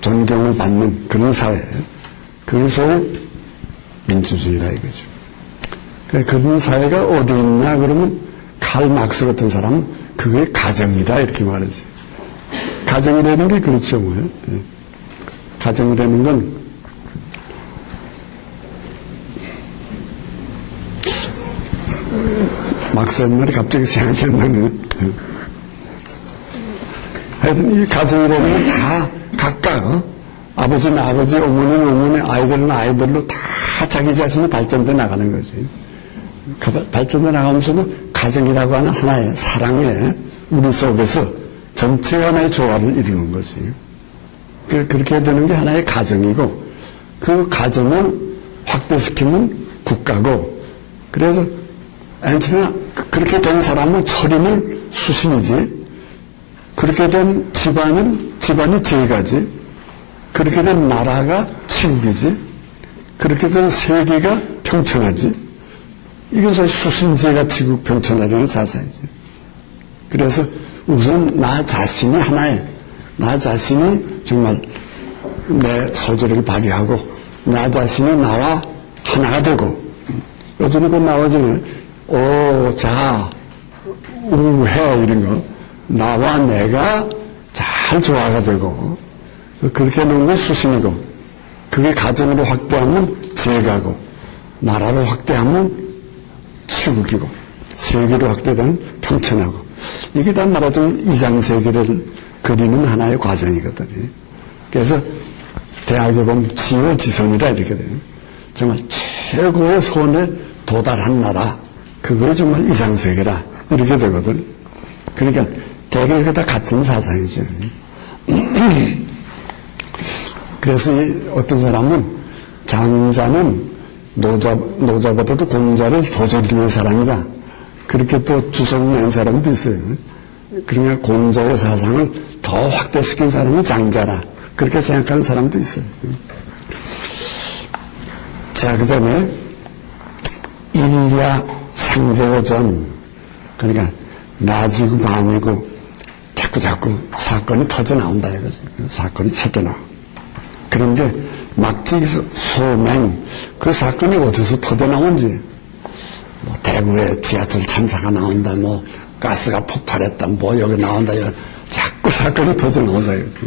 존경을 받는 그런 사회, 그래서 민주주의라 이거죠. 그런 사회가 어디 있냐 그러면 칼 막스 같은 사람은 그게 가정이다 이렇게 말하지. 가정이라는 게 그렇죠. 뭐예요? 가정이라는 건 막스의 말이 갑자기 생각이 안 나네. 하여튼 이 가정이라는 건 다 각각 아버지는 아버지, 어머니는 어머니, 아이들은 아이들로 다 자기 자신이 발전돼 나가는 거지. 발전돼 나가면서도 가정이라고 하는 하나의 사랑의 우리 속에서 전체가 하나의 조화를 이루는 거지. 그렇게 되는 게 하나의 가정이고 그 가정을 확대시키면 국가고 그래서 앤티는 그렇게 된 사람은 철인은 수신이지 그렇게 된 집안이 제가지 그렇게 된 나라가 칠국이지 그렇게 된 세계가 평천하지 이것이 수신제가 칠국 평천하라는 사상이지. 그래서 우선 나 자신이 하나의 나 자신이 정말 내 소질을 발휘하고 나 자신이 나와 하나가 되고 요즘에 그 나오잖아요. 오, 자, 우해 이런 거 나와 내가 잘 조화가 되고 그렇게 놓은 게 수신이고 그게 가정으로 확대하면 제가고 나라로 확대하면 치국이고 세계로 확대되면 평천하고 이게 다 말하자면 이장세계를 그리는 하나의 과정이거든요. 그래서 대학에 보면 지효지선이라 이렇게 돼요. 정말 최고의 선에 도달한 나라 그거에 정말 이상세계라 이렇게 되거든. 그러니까 대개 이게 다 같은 사상이죠. 그래서 어떤 사람은 장자는 노자보다도 공자를 더 존경하는 사람이다. 그렇게 또 주석을 낸 사람도 있어요. 그러니까 공자의 사상을 더 확대시킨 사람은 장자라 그렇게 생각하는 사람도 있어요. 자, 그 다음에 일야 상대오전 그러니까 낮이고 밤이고 자꾸 사건이 터져 나온다 이거지. 사건이 터져 나와. 그런데 막지 소맹 그 사건이 어디서 터져 나온지 뭐 대구에 지하철 참사가 나온다 뭐 가스가 폭발했다 뭐 여기 나온다 여기 자꾸 사건이 터져 나온다 이렇게.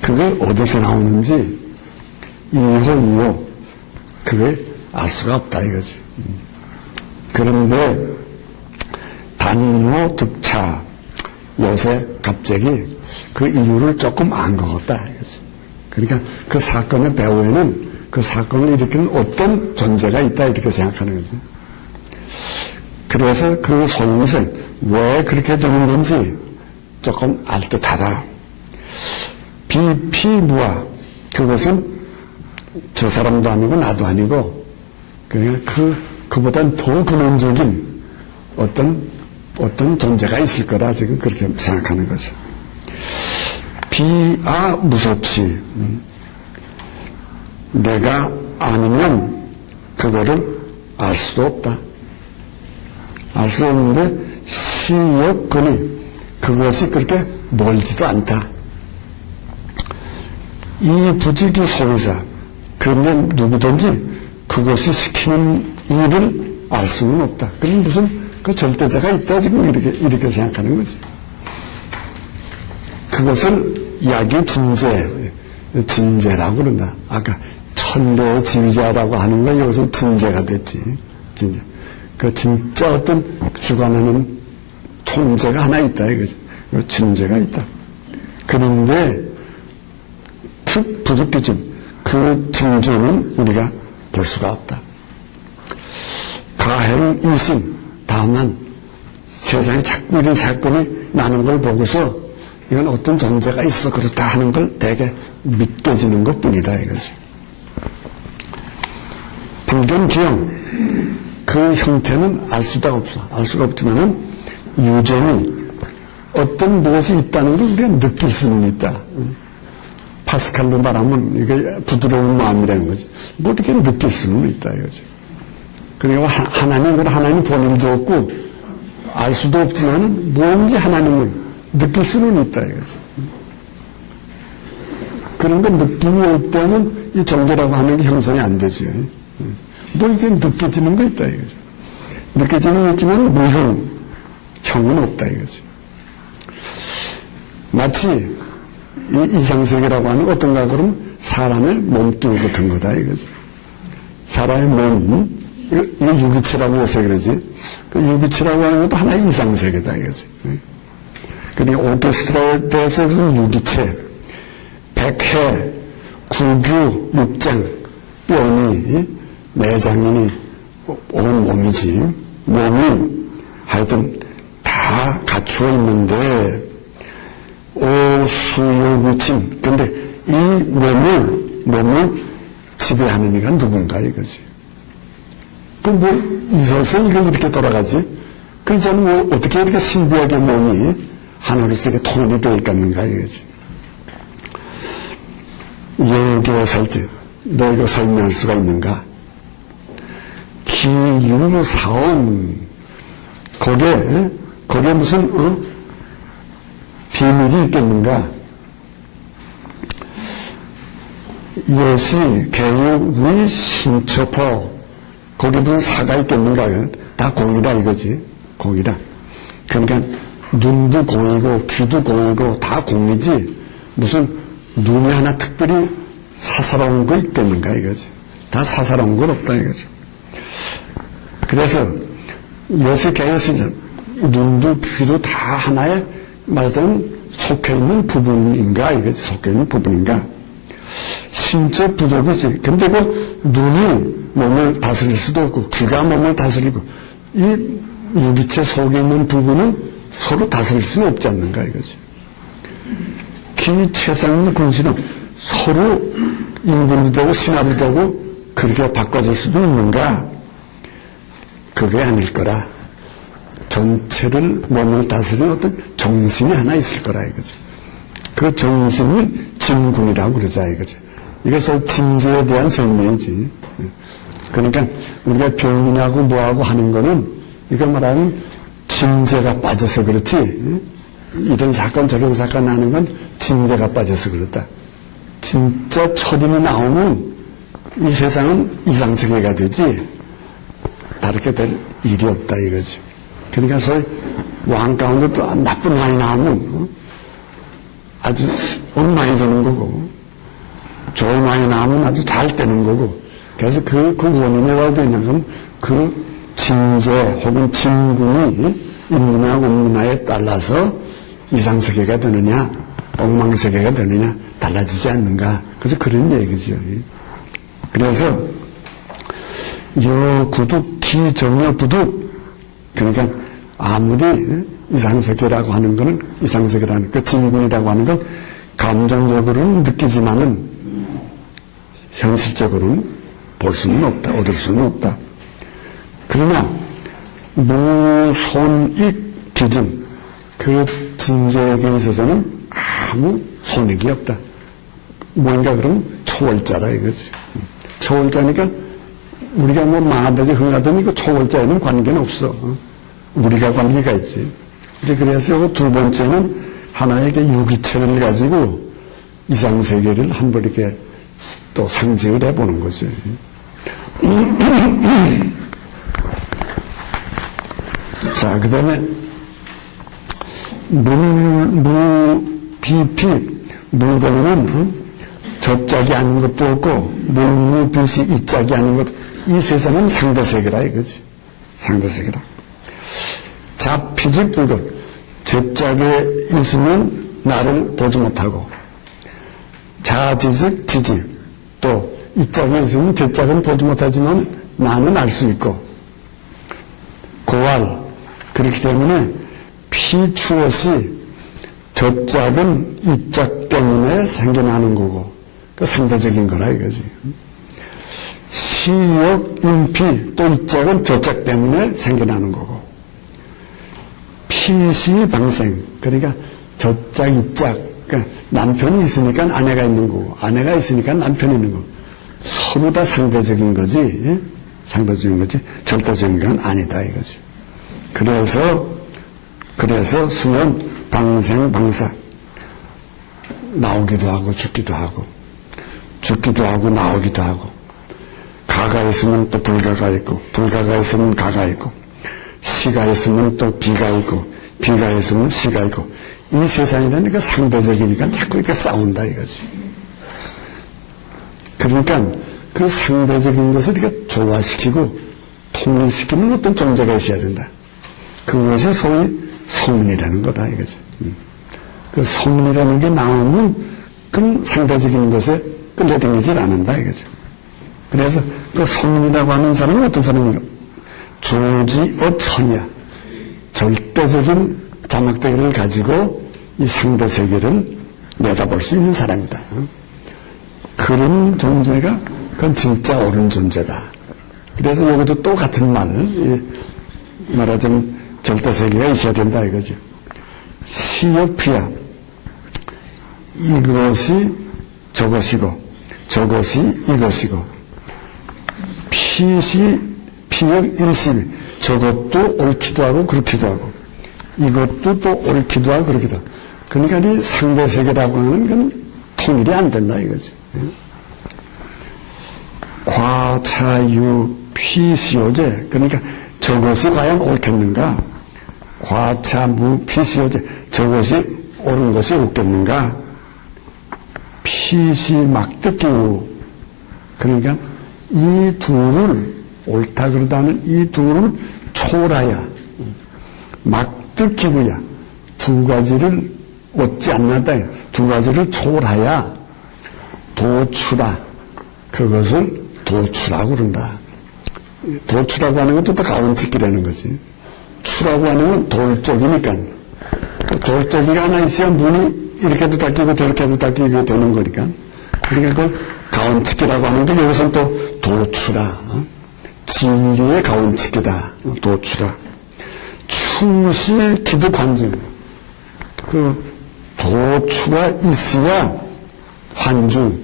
그게 어디서 나오는지 이호 그게 알 수가 없다 이거지. 그런데 단호 득차 요새 갑자기 그 이유를 조금 안 것 같다 이거지. 그러니까 그 사건의 배후에는 그 사건을 일으키는 어떤 존재가 있다 이렇게 생각하는 거지. 그래서 그 소문을 왜 그렇게 되는 건지 조금 알 듯하다. 비피무아 그것은 저 사람도 아니고 나도 아니고 그러니까 그 그보단 더 근원적인 어떤 존재가 있을 거라 지금 그렇게 생각하는 거죠. 비아 무소치. 내가 아니면 그거를 알 수도 없다. 알 수 없는데 시역근이 그것이 그렇게 멀지도 않다. 이 부직의 소유자, 그러면 누구든지 그것이 시키는 일을 알 수는 없다. 그럼 무슨 그 절대자가 있다 지금 이렇게 생각하는 거지. 그것을 야기 진재라고 그런다. 아까 천대의 지휘자라고 하는 건 여기서 진재가 됐지. 진재. 그 진짜 어떤 주관하는 총재가 하나 있다 이거지. 진재가 있다. 그런데 특 부득이즘 그 징조는 우리가 볼 수가 없다. 가해를 이심 다만 세상에 자꾸 이런 사건이 나는 걸 보고서 이건 어떤 존재가 있어 그렇다 하는 걸 되게 믿겨지는 것뿐이다 이거지. 불견기형 그 형태는 알 수가 없어. 알 수가 없지만은 유전이 어떤 무엇이 있다는 걸 우리가 느낄 수는 있다. 파스칼로 말하면 이게 부드러운 마음이라는 거지. 뭐 이렇게 느낄 수는 있다 이거지. 그리고 하나님 본인도 없고 알 수도 없지만은 뭔지 하나님을 느낄 수는 있다 이거지. 그런 거 느낌이 없다면 이 종교라고 하는 게 형성이 안 되죠. 뭐 이게 느껴지는 거 있다 이거죠. 느껴지는 거 있지만 무형, 형은 없다 이거지. 마치 이 이상세계라고 하는 어떤가 그러면 사람의 몸뚱이 같은 거다 이거지. 사람의 몸, 이거 유기체라고 요새 그러지. 그 유기체라고 하는 것도 하나의 이상세계다 이거지. 그러니까 오케스트라에 대해서 유기체, 백해, 구규, 육장, 뼈니, 내장이니 온 몸이지. 몸이 하여튼 다 갖추어 있는데 오수요무침. 근데 이 몸을 지배하는 이가 누군가 이거지. 그 뭐 있어서 이거 이렇게 돌아가지? 그래서 저는 뭐 어떻게 이렇게 신비하게 몸이 하나로서 이렇게 통일이 되어 있겠는가 이거지. 여기에 살지 너 이거 설명할 수가 있는가? 기유사원 거기에 무슨 비밀이 있겠는가? 이것이 개유의 신처포 거기 무슨 사가 있겠는가? 다 공이다 이거지. 공이다. 그러니까 눈도 공이고 귀도 공이고 다 공이지 무슨 눈이 하나 특별히 사사로운 거 있겠는가 이거지. 다 사사로운 건 없다 이거지. 그래서 요새 개요신전 눈도 귀도 다 하나의 말하자면 속해 있는 부분인가 이거지. 속해 있는 부분인가. 신체 부족이지. 근데 그 눈이 몸을 다스릴 수도 없고 귀가 몸을 다스리고 이 유기체 속에 있는 부분은 서로 다스릴 수는 없지 않는가 이거지. 기 최상의 군신은 서로 인분이 되고 신합이 되고 그렇게 바꿔줄 수도 있는가? 그게 아닐 거라. 전체를 몸을 다스리는 어떤 정신이 하나 있을 거라 이거죠. 그 정신을 진군이라고 그러자 이거죠. 이것은 진재에 대한 설명이지. 그러니까 우리가 병인하고 뭐하고 하는 거는 이거 말하는 진재가 빠져서 그렇지. 이런 사건 저런 사건 나는 건 진재가 빠져서 그렇다. 진짜 철인이 나오면 이 세상은 이상세계가 되지 다르게 될 일이 없다 이거지. 그러니까 소위 왕 가운데 또 나쁜 왕이 나오면 아주 엉망이 되는 거고 좋은 왕이 나오면 아주 잘 되는 거고 그래서 그 원인이 뭐가 되냐면 그 진재 혹은 진군이 있느냐 없느냐에 따라서 이상세계가 되느냐 엉망세계가 되느냐 달라지지 않는가. 그래서 그런 얘기죠. 그래서 여구둑 기정여부둑 그러니까 아무리 이상세계라고 하는 거는 이상세계라는 그 진군이라고 하는 건 감정적으로는 느끼지만은 현실적으로는 볼 수는 없다. 얻을 수는 없다. 그러나 무손익 기증, 그 진재에게 있어서는 아무 손익이 없다. 뭔가 그러면 초월자라 이거지. 초월자니까 우리가 뭐 망하든지 흥하든지 그 초월자에는 관계는 없어. 우리가 관계가 있지. 이제 그래서 두 번째는 하나의 유기체를 가지고 이상세계를 한번 이렇게 또 상징을 해보는 거지. 자, 그 다음에 물되면 저짝이 아닌 것도 없고 물무빛이 이짝이 아닌 것도, 이 세상은 상대세계라 이거지. 상대세계라. 잡히지 불걸. 저짝에 있으면 나를 보지 못하고, 자지즉 지지, 또 이짝에 있으면 저짝은 보지 못하지만 나는 알 수 있고, 고알. 그렇기 때문에 피추엇이 저짝은 이짝 때문에 생겨나는 거고, 그 상대적인 거라 이거지. 시역 인피, 또 이짝은 저짝 때문에 생겨나는 거고, 피시 방생, 그러니까 저짝 이짝, 그러니까 남편이 있으니까 아내가 있는 거고, 아내가 있으니까 남편이 있는 거고, 서로 다 상대적인 거지. 예? 상대적인 거지 절대적인 건 아니다 이거지. 그래서 수는 방생 방사, 나오기도 하고 죽기도 하고, 죽기도 하고 나오기도 하고, 가가 있으면 또 불가가 있고, 불가가 있으면 가가 있고, 시가 있으면 또 비가 있고, 비가 있으면 시가 있고, 이 세상이라는 게 상대적이니까 자꾸 이렇게 싸운다 이거지. 그러니까 그 상대적인 것을 이렇게 조화시키고 통일시키는 어떤 존재가 있어야 된다. 그것이 소위 성문이라는 거다 이거지. 그 성문이라는 게 나오면 그럼 상대적인 것에 끌려다니질 않는다 이거죠. 그래서 그 성문이라고 하는 사람은 어떤 사람인가? 조지어천이야. 절대적인 자막대기를 가지고 이 상대 세계를 내다볼 수 있는 사람이다. 그런 존재가 그건 진짜 옳은 존재다. 그래서 여기도 또 같은 말하자면 절대세계가 있어야 된다 이거죠. 시역피야, 이것이 저것이고 저것이 이것이고, 피역 일심이, 저것도 옳기도 하고 그렇기도 하고, 이것도 또 옳기도 하고 그렇기도 하고. 그러니까 이 상대세계라고 하는 건 통일이 안 된다 이거죠. 과차유 피시오제, 그러니까 저것이 과연 옳겠는가? 과차무 피시오제, 저것이 옳은 것이 없겠는가? 피시 막듣기우, 그러니까 이 둘을 옳다 그러다는 이 둘을 초월하여 막듣기구야, 두 가지를 얻지 않는다. 두 가지를 초월하여 도추라, 그것을 도추라고 그런다. 도추라고 하는 것도 또 가운짓기라는 거지. 추라고 하는 건 돌쪽이니까, 돌쪽이가 하나 있어야 문이 이렇게도 닫히고 저렇게도 닫히고 되는 거니까. 그러니까 그걸 가운짓기라고 하는데, 여기서는 또 도추라, 진리의 가운짓기다, 도추라. 추시 기득환중, 그 도추가 있어야 환중,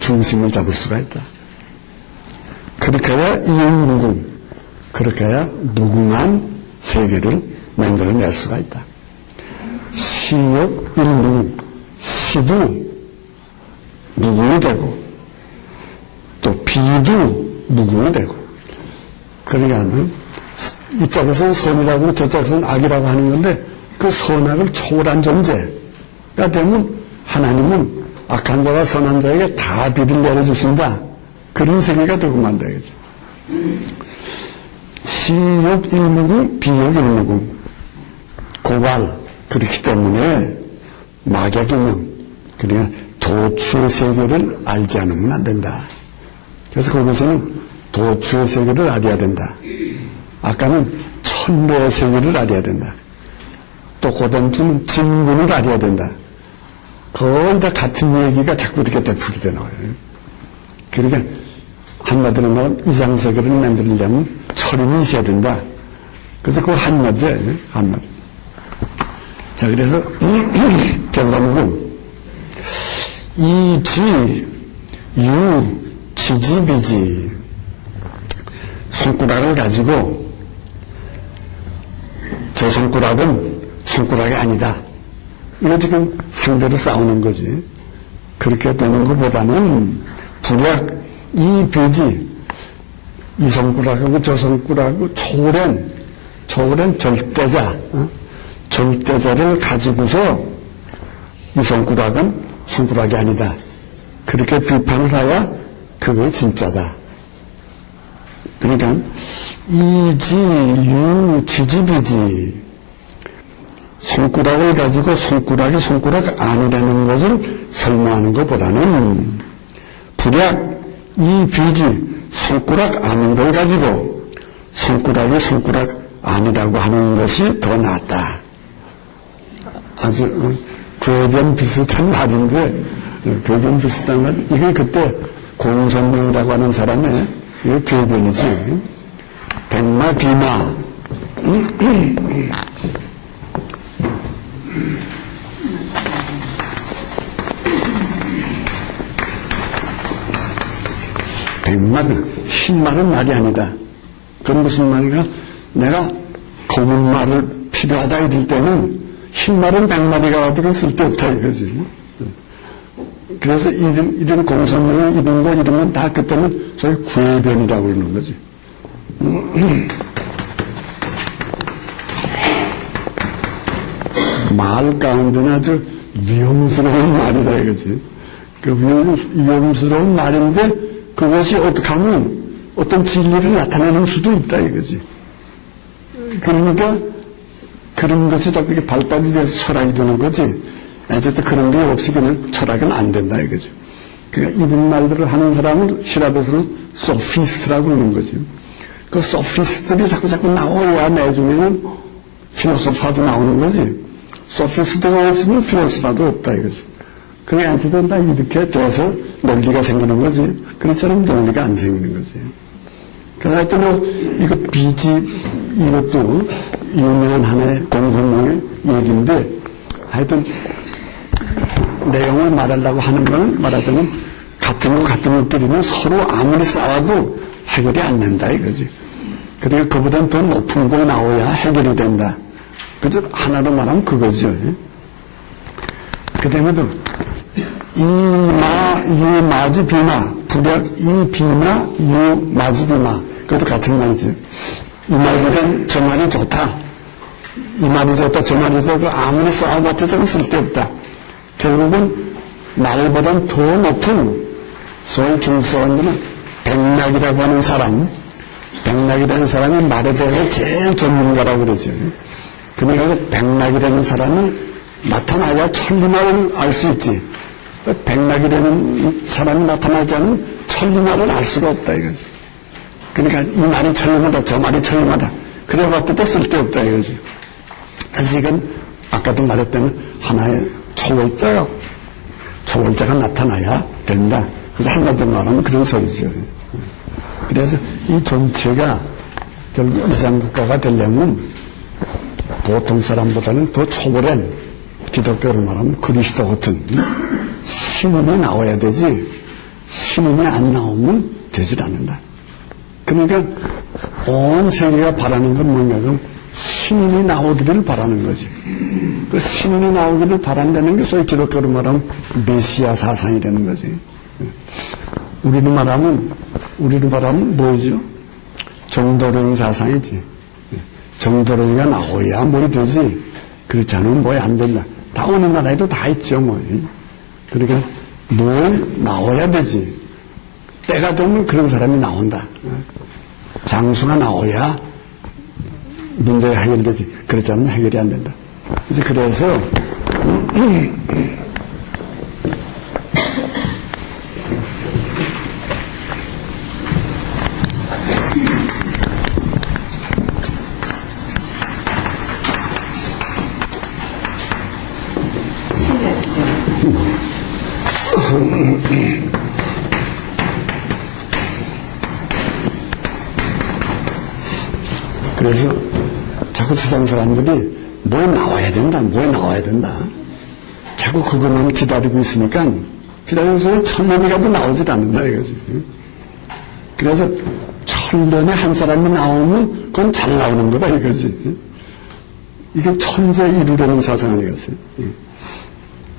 중심을 잡을 수가 있다. 그렇게 해야 이용무궁, 그렇게 해야 무궁한 세계를 만들어낼 수가 있다. 시역 일무궁, 시도 무궁이 되고 또 비도 무궁이 되고, 그러니까 이쪽에서는 선이라고 저쪽에서는 악이라고 하는 건데, 그 선악을 초월한 존재가 되면 하나님은 악한 자와 선한 자에게 다 비를 내려주신다. 그런 세계가 되고 만다 이거죠. 시역 일무궁, 비역 일무궁, 고발. 그렇기 때문에 막약인명, 그러니까 도추의 세계를 알지 않으면 안 된다. 그래서 거기서는 도추의 세계를 알아야 된다. 아까는 천로의 세계를 알아야 된다. 또 고담쯤은 진군을 알아야 된다. 거의 다 같은 얘기가 자꾸 이렇게 되풀이돼 나와요. 그러니까 한마디로 말하면 이장세계를 만들려면 철임이 있어야 된다. 그래서 그거 한마디예요. 한마디. 자, 그래서 결론으로 이지, 유, 지지, 비지 손가락을 가지고 저 손가락은 손가락이 아니다. 이거 지금 상대로 싸우는 거지. 그렇게 되는 것보다는 불약 이 비지, 이 손가락하고 저 손가락하고 초월한 절대자, 절대자를 가지고서 이 손가락은 손가락이 아니다. 그렇게 비판을 해야 그게 진짜다. 그러니까 이지, 유, 지지, 비지 손가락을 가지고 손가락이 손가락 아니라는 것을 설명하는 것보다는 불약 이 비지 손가락 아닌 걸 가지고 손가락이 손가락 아니라고 하는 것이 더 낫다. 아주 괴변 비슷한 말인데 괴변 비슷한 말 이게 그때 공선명이라고 하는 사람의 이게 괴변이지. 백마 비마 백마는 흰말은 말이 아니다. 그건 무슨 말인가? 내가 검은 말을 필요하다 이럴 때는 흰말은 백마리가 와도 그건 쓸데없다 이거지. 그래서 이런 공선명을 이런 거 이러면 다 그때는 소위 구애변이라고 그러는 거지. 말 가운데는 아주 위험스러운 말이다 이거지. 그 위험스러운 말인데 그것이 어떻게 하면 어떤 진리를 나타내는 수도 있다 이거지. 그러니까 그런 것이 자꾸 이렇게 발달이 돼서 철학이 되는 거지. 어쨌든 그런 게 없이 그냥 철학은 안 된다 이거죠. 그러니까 이런 말들을 하는 사람은希腊에서는 소피스트라고 그러는 거지. 그 소피스트들이 자꾸 나와야 내주면은 필로소파도 나오는 거지. 소피스트가 없으면 필로소파도 없다 이거지. 그게 안치도 다 이렇게 돼서 논리가 생기는 거지. 그렇처럼 논리가 안 생기는 거지. 그래서 하여튼 이거 비지 이것도 유명한 하나의 공통명의 얘기인데 하여튼 내용을 말하려고 하는 건 말하자면 같은 것끼리는 서로 아무리 싸워도 해결이 안 된다 이거지. 그러니까 그보다는 더 높은 거 나와야 해결이 된다. 그래서 하나로 말하면 그거죠. 그 다음에도 유, 마지, 비마. 불약, 이, 비마, 유, 마지, 비마. 그것도 같은 말이지. 이 말보단 저 말이 좋다. 이 말이 좋다, 저 말이 좋다. 아무리 싸워봤자 좀 쓸데없다. 결국은 말보단 더 높은 소위 중국 사람들은 백락이라고 하는 사람, 백락이라는 사람이 말에 대해서 제일 전문가라고 그러죠. 그러니까 그 백락이라는 사람이 나타나야 천리말을 알 수 있지. 백락이라는 사람이 나타나지 않으면 천리말을 알 수가 없다 이거지. 그러니까 이 말이 천리마다 저 말이 천리마다 그래 봤더니 쓸데없다 이거지. 그래서 이건 아까도 말했다면 하나의 초월자가 나타나야 된다. 그래서 한마디로 말하면 그런 소리죠. 그래서 이 전체가 결국 이상국가가 되려면 보통 사람보다는 더 초월한 기독교를 말하면 그리스도 같은 신인이 나와야 되지 신인이 안 나오면 되질 않는다. 그러니까 온 세계가 바라는 건 뭐냐 그럼 신인이 나오기를 바라는 거지. 그 신인이 나오기를 바란다는 게 소위 기독교로 말하면 메시아 사상이라는 거지. 우리로 말하면 뭐죠? 정도령이 사상이지. 정도령이가 나오야 뭐 되지. 그렇지 않으면 뭐 안 된다. 다 어느 나라에도 다 있죠 뭐. 그러니까 뭘 나와야 되지. 때가 되면 그런 사람이 나온다. 장수가 나와야 문제가 해결되지. 그렇지 않으면 해결이 안 된다. 이제 그래서 그래서 자꾸 세상 사람들이 뭐에 나와야 된다, 뭐에 나와야 된다. 자꾸 그것만 기다리고 있으니까 기다리고 있으면 천년이 가도 나오질 않는다 이거지. 그래서 천년에 한 사람이 나오면 그건 잘 나오는 거다 이거지. 이게 천재 이루려는 사상 아니겠어요?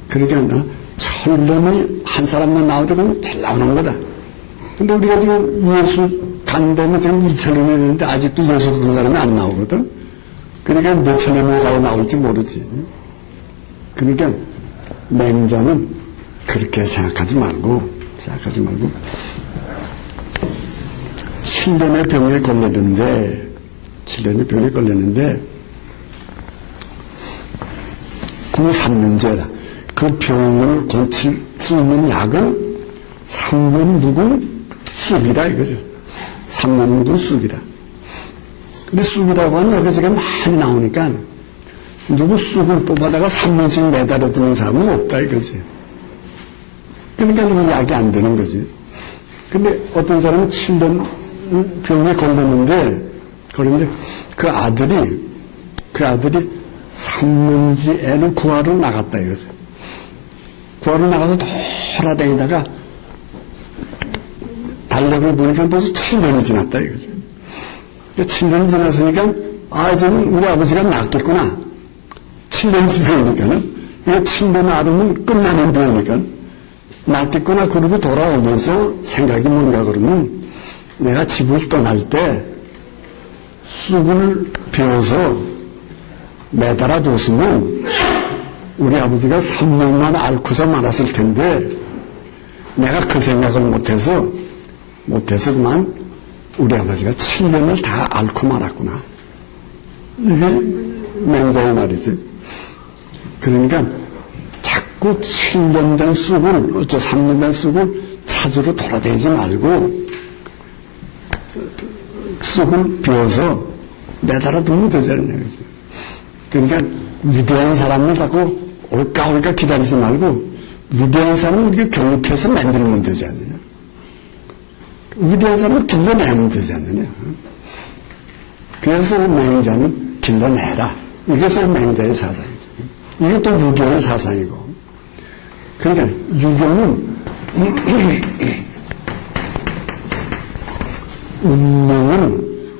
그러니까 천년에 한 사람만 나오도 그건 잘 나오는 거다. 근데 우리가 지금 예수 간다면 지금 2000년이 됐는데 아직도 예수 듣는 사람이 안 나오거든. 그러니까 몇 천년이 가야 나올지 모르지. 그러니까 맹자는 그렇게 생각하지 말고 7년의 병에 걸렸는데 그 3년제라 그 병을 고칠 수 있는 약은 3년 묵은 쑥이다 이거죠. 3년 묵은 쑥이다. 근데 쑥이라고 하는 여기저기 많이 나오니까 누구 쑥을 뽑아다가 3년씩 매달아 두는 사람은 없다 이거지. 그러니까 이 약이 안 되는 거지. 근데 어떤 사람은 7년 병에 걸렸는데 그 아들이 3년지에는 구하러 나갔다 이거죠. 구하러 나가서 돌아다니다가 달력을 보니까 벌써 7년이 지났다 이거죠. 7년이 지났으니까 지금 우리 아버지가 낫겠구나. 7년지 병이니까는 이거 7년 아르면 끝나는 병이니까 낫겠구나. 그러고 돌아오면서 생각이 뭔가 그러면 내가 집을 떠날 때 쑥을 베어서 매달아 줬으면 우리 아버지가 3년만 앓고서 말았을 텐데 내가 그 생각을 못해서 그만 우리 아버지가 7년을 다 앓고 말았구나. 이게 맹자의 말이지. 그러니까 자꾸 7년 된 쑥을 3년 된 쑥을 찾으러 돌아다니지 말고 쑥을 비워서 매달아 두면 되잖아요. 그러니까 위대한 사람을 자꾸 올까 기다리지 말고 위대한 사람을 우리가 교육해서 만들면 되지 않느냐. 위대한 사람을 길러내면 되지 않느냐. 그래서 맹자는 길러내라. 이것이 맹자의 사상이죠. 이것도 유교의 사상이고. 그러니까 유교는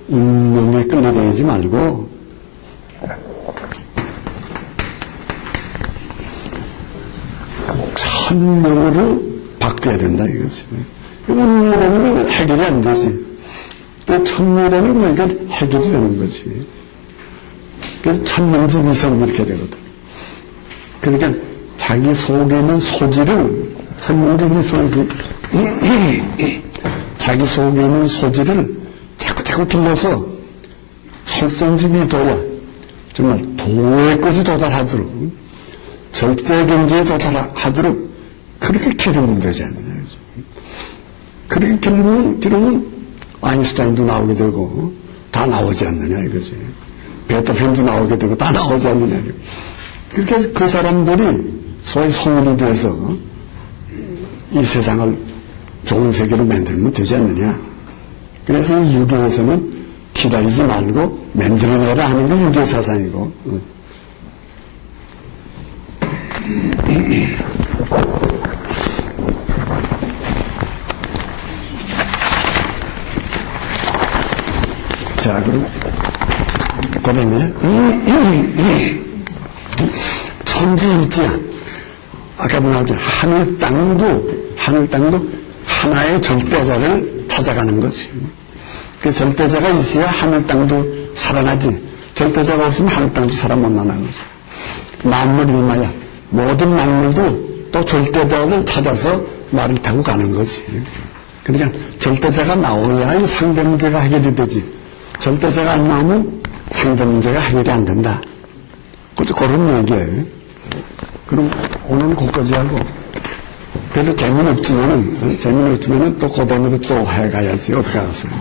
운명에 끌려다니지 말고 천명으로 바뀌어야 된다 이거지. 운명은 해결이 안 되지. 천명이라는 건 이게 해결이 되는 거지. 그래서 천명지위성 이렇게 되거든. 그러니까 자기 속에 있는 소질을 자기 속에 있는 소질을 자꾸 길러서 솔선지비도와 정말 도에까지 도달하도록 절대 경지에 도달하도록 그렇게 기르면 되지 않느냐. 그렇게 기르면 아인슈타인도 나오게 되고 다 나오지 않느냐 이거지. 베토벤도 나오게 되고 다 나오지 않느냐. 그렇게 해서 그 사람들이 소위 성인이 돼서 이 세상을 좋은 세계로 만들면 되지 않느냐. 그래서 유교에서는 기다리지 말고 만들어내라 하는 게 유교 사상이고. 자, 그럼 그 다음에 천지일지야. 아까 말한 하늘 땅도 하나의 절대자를 찾아가는 거지. 그 절대자가 있어야 하늘 땅도 살아나지. 절대자가 없으면 하늘 땅도 살아 못 나는 거지. 만물 일마야. 모든 만물도 또 절대자를 찾아서 말을 타고 가는 거지. 그러니까 절대자가 나오야 이 상대 문제가 해결이 되지. 절대자가 안 나오면 상대 문제가 해결이 안 된다. 그런 얘기예요. 그럼 오늘은 거기까지 하고 별로 재미는 없지만은 또 고단으로 또 해가야지. 어떻게 하겠어요?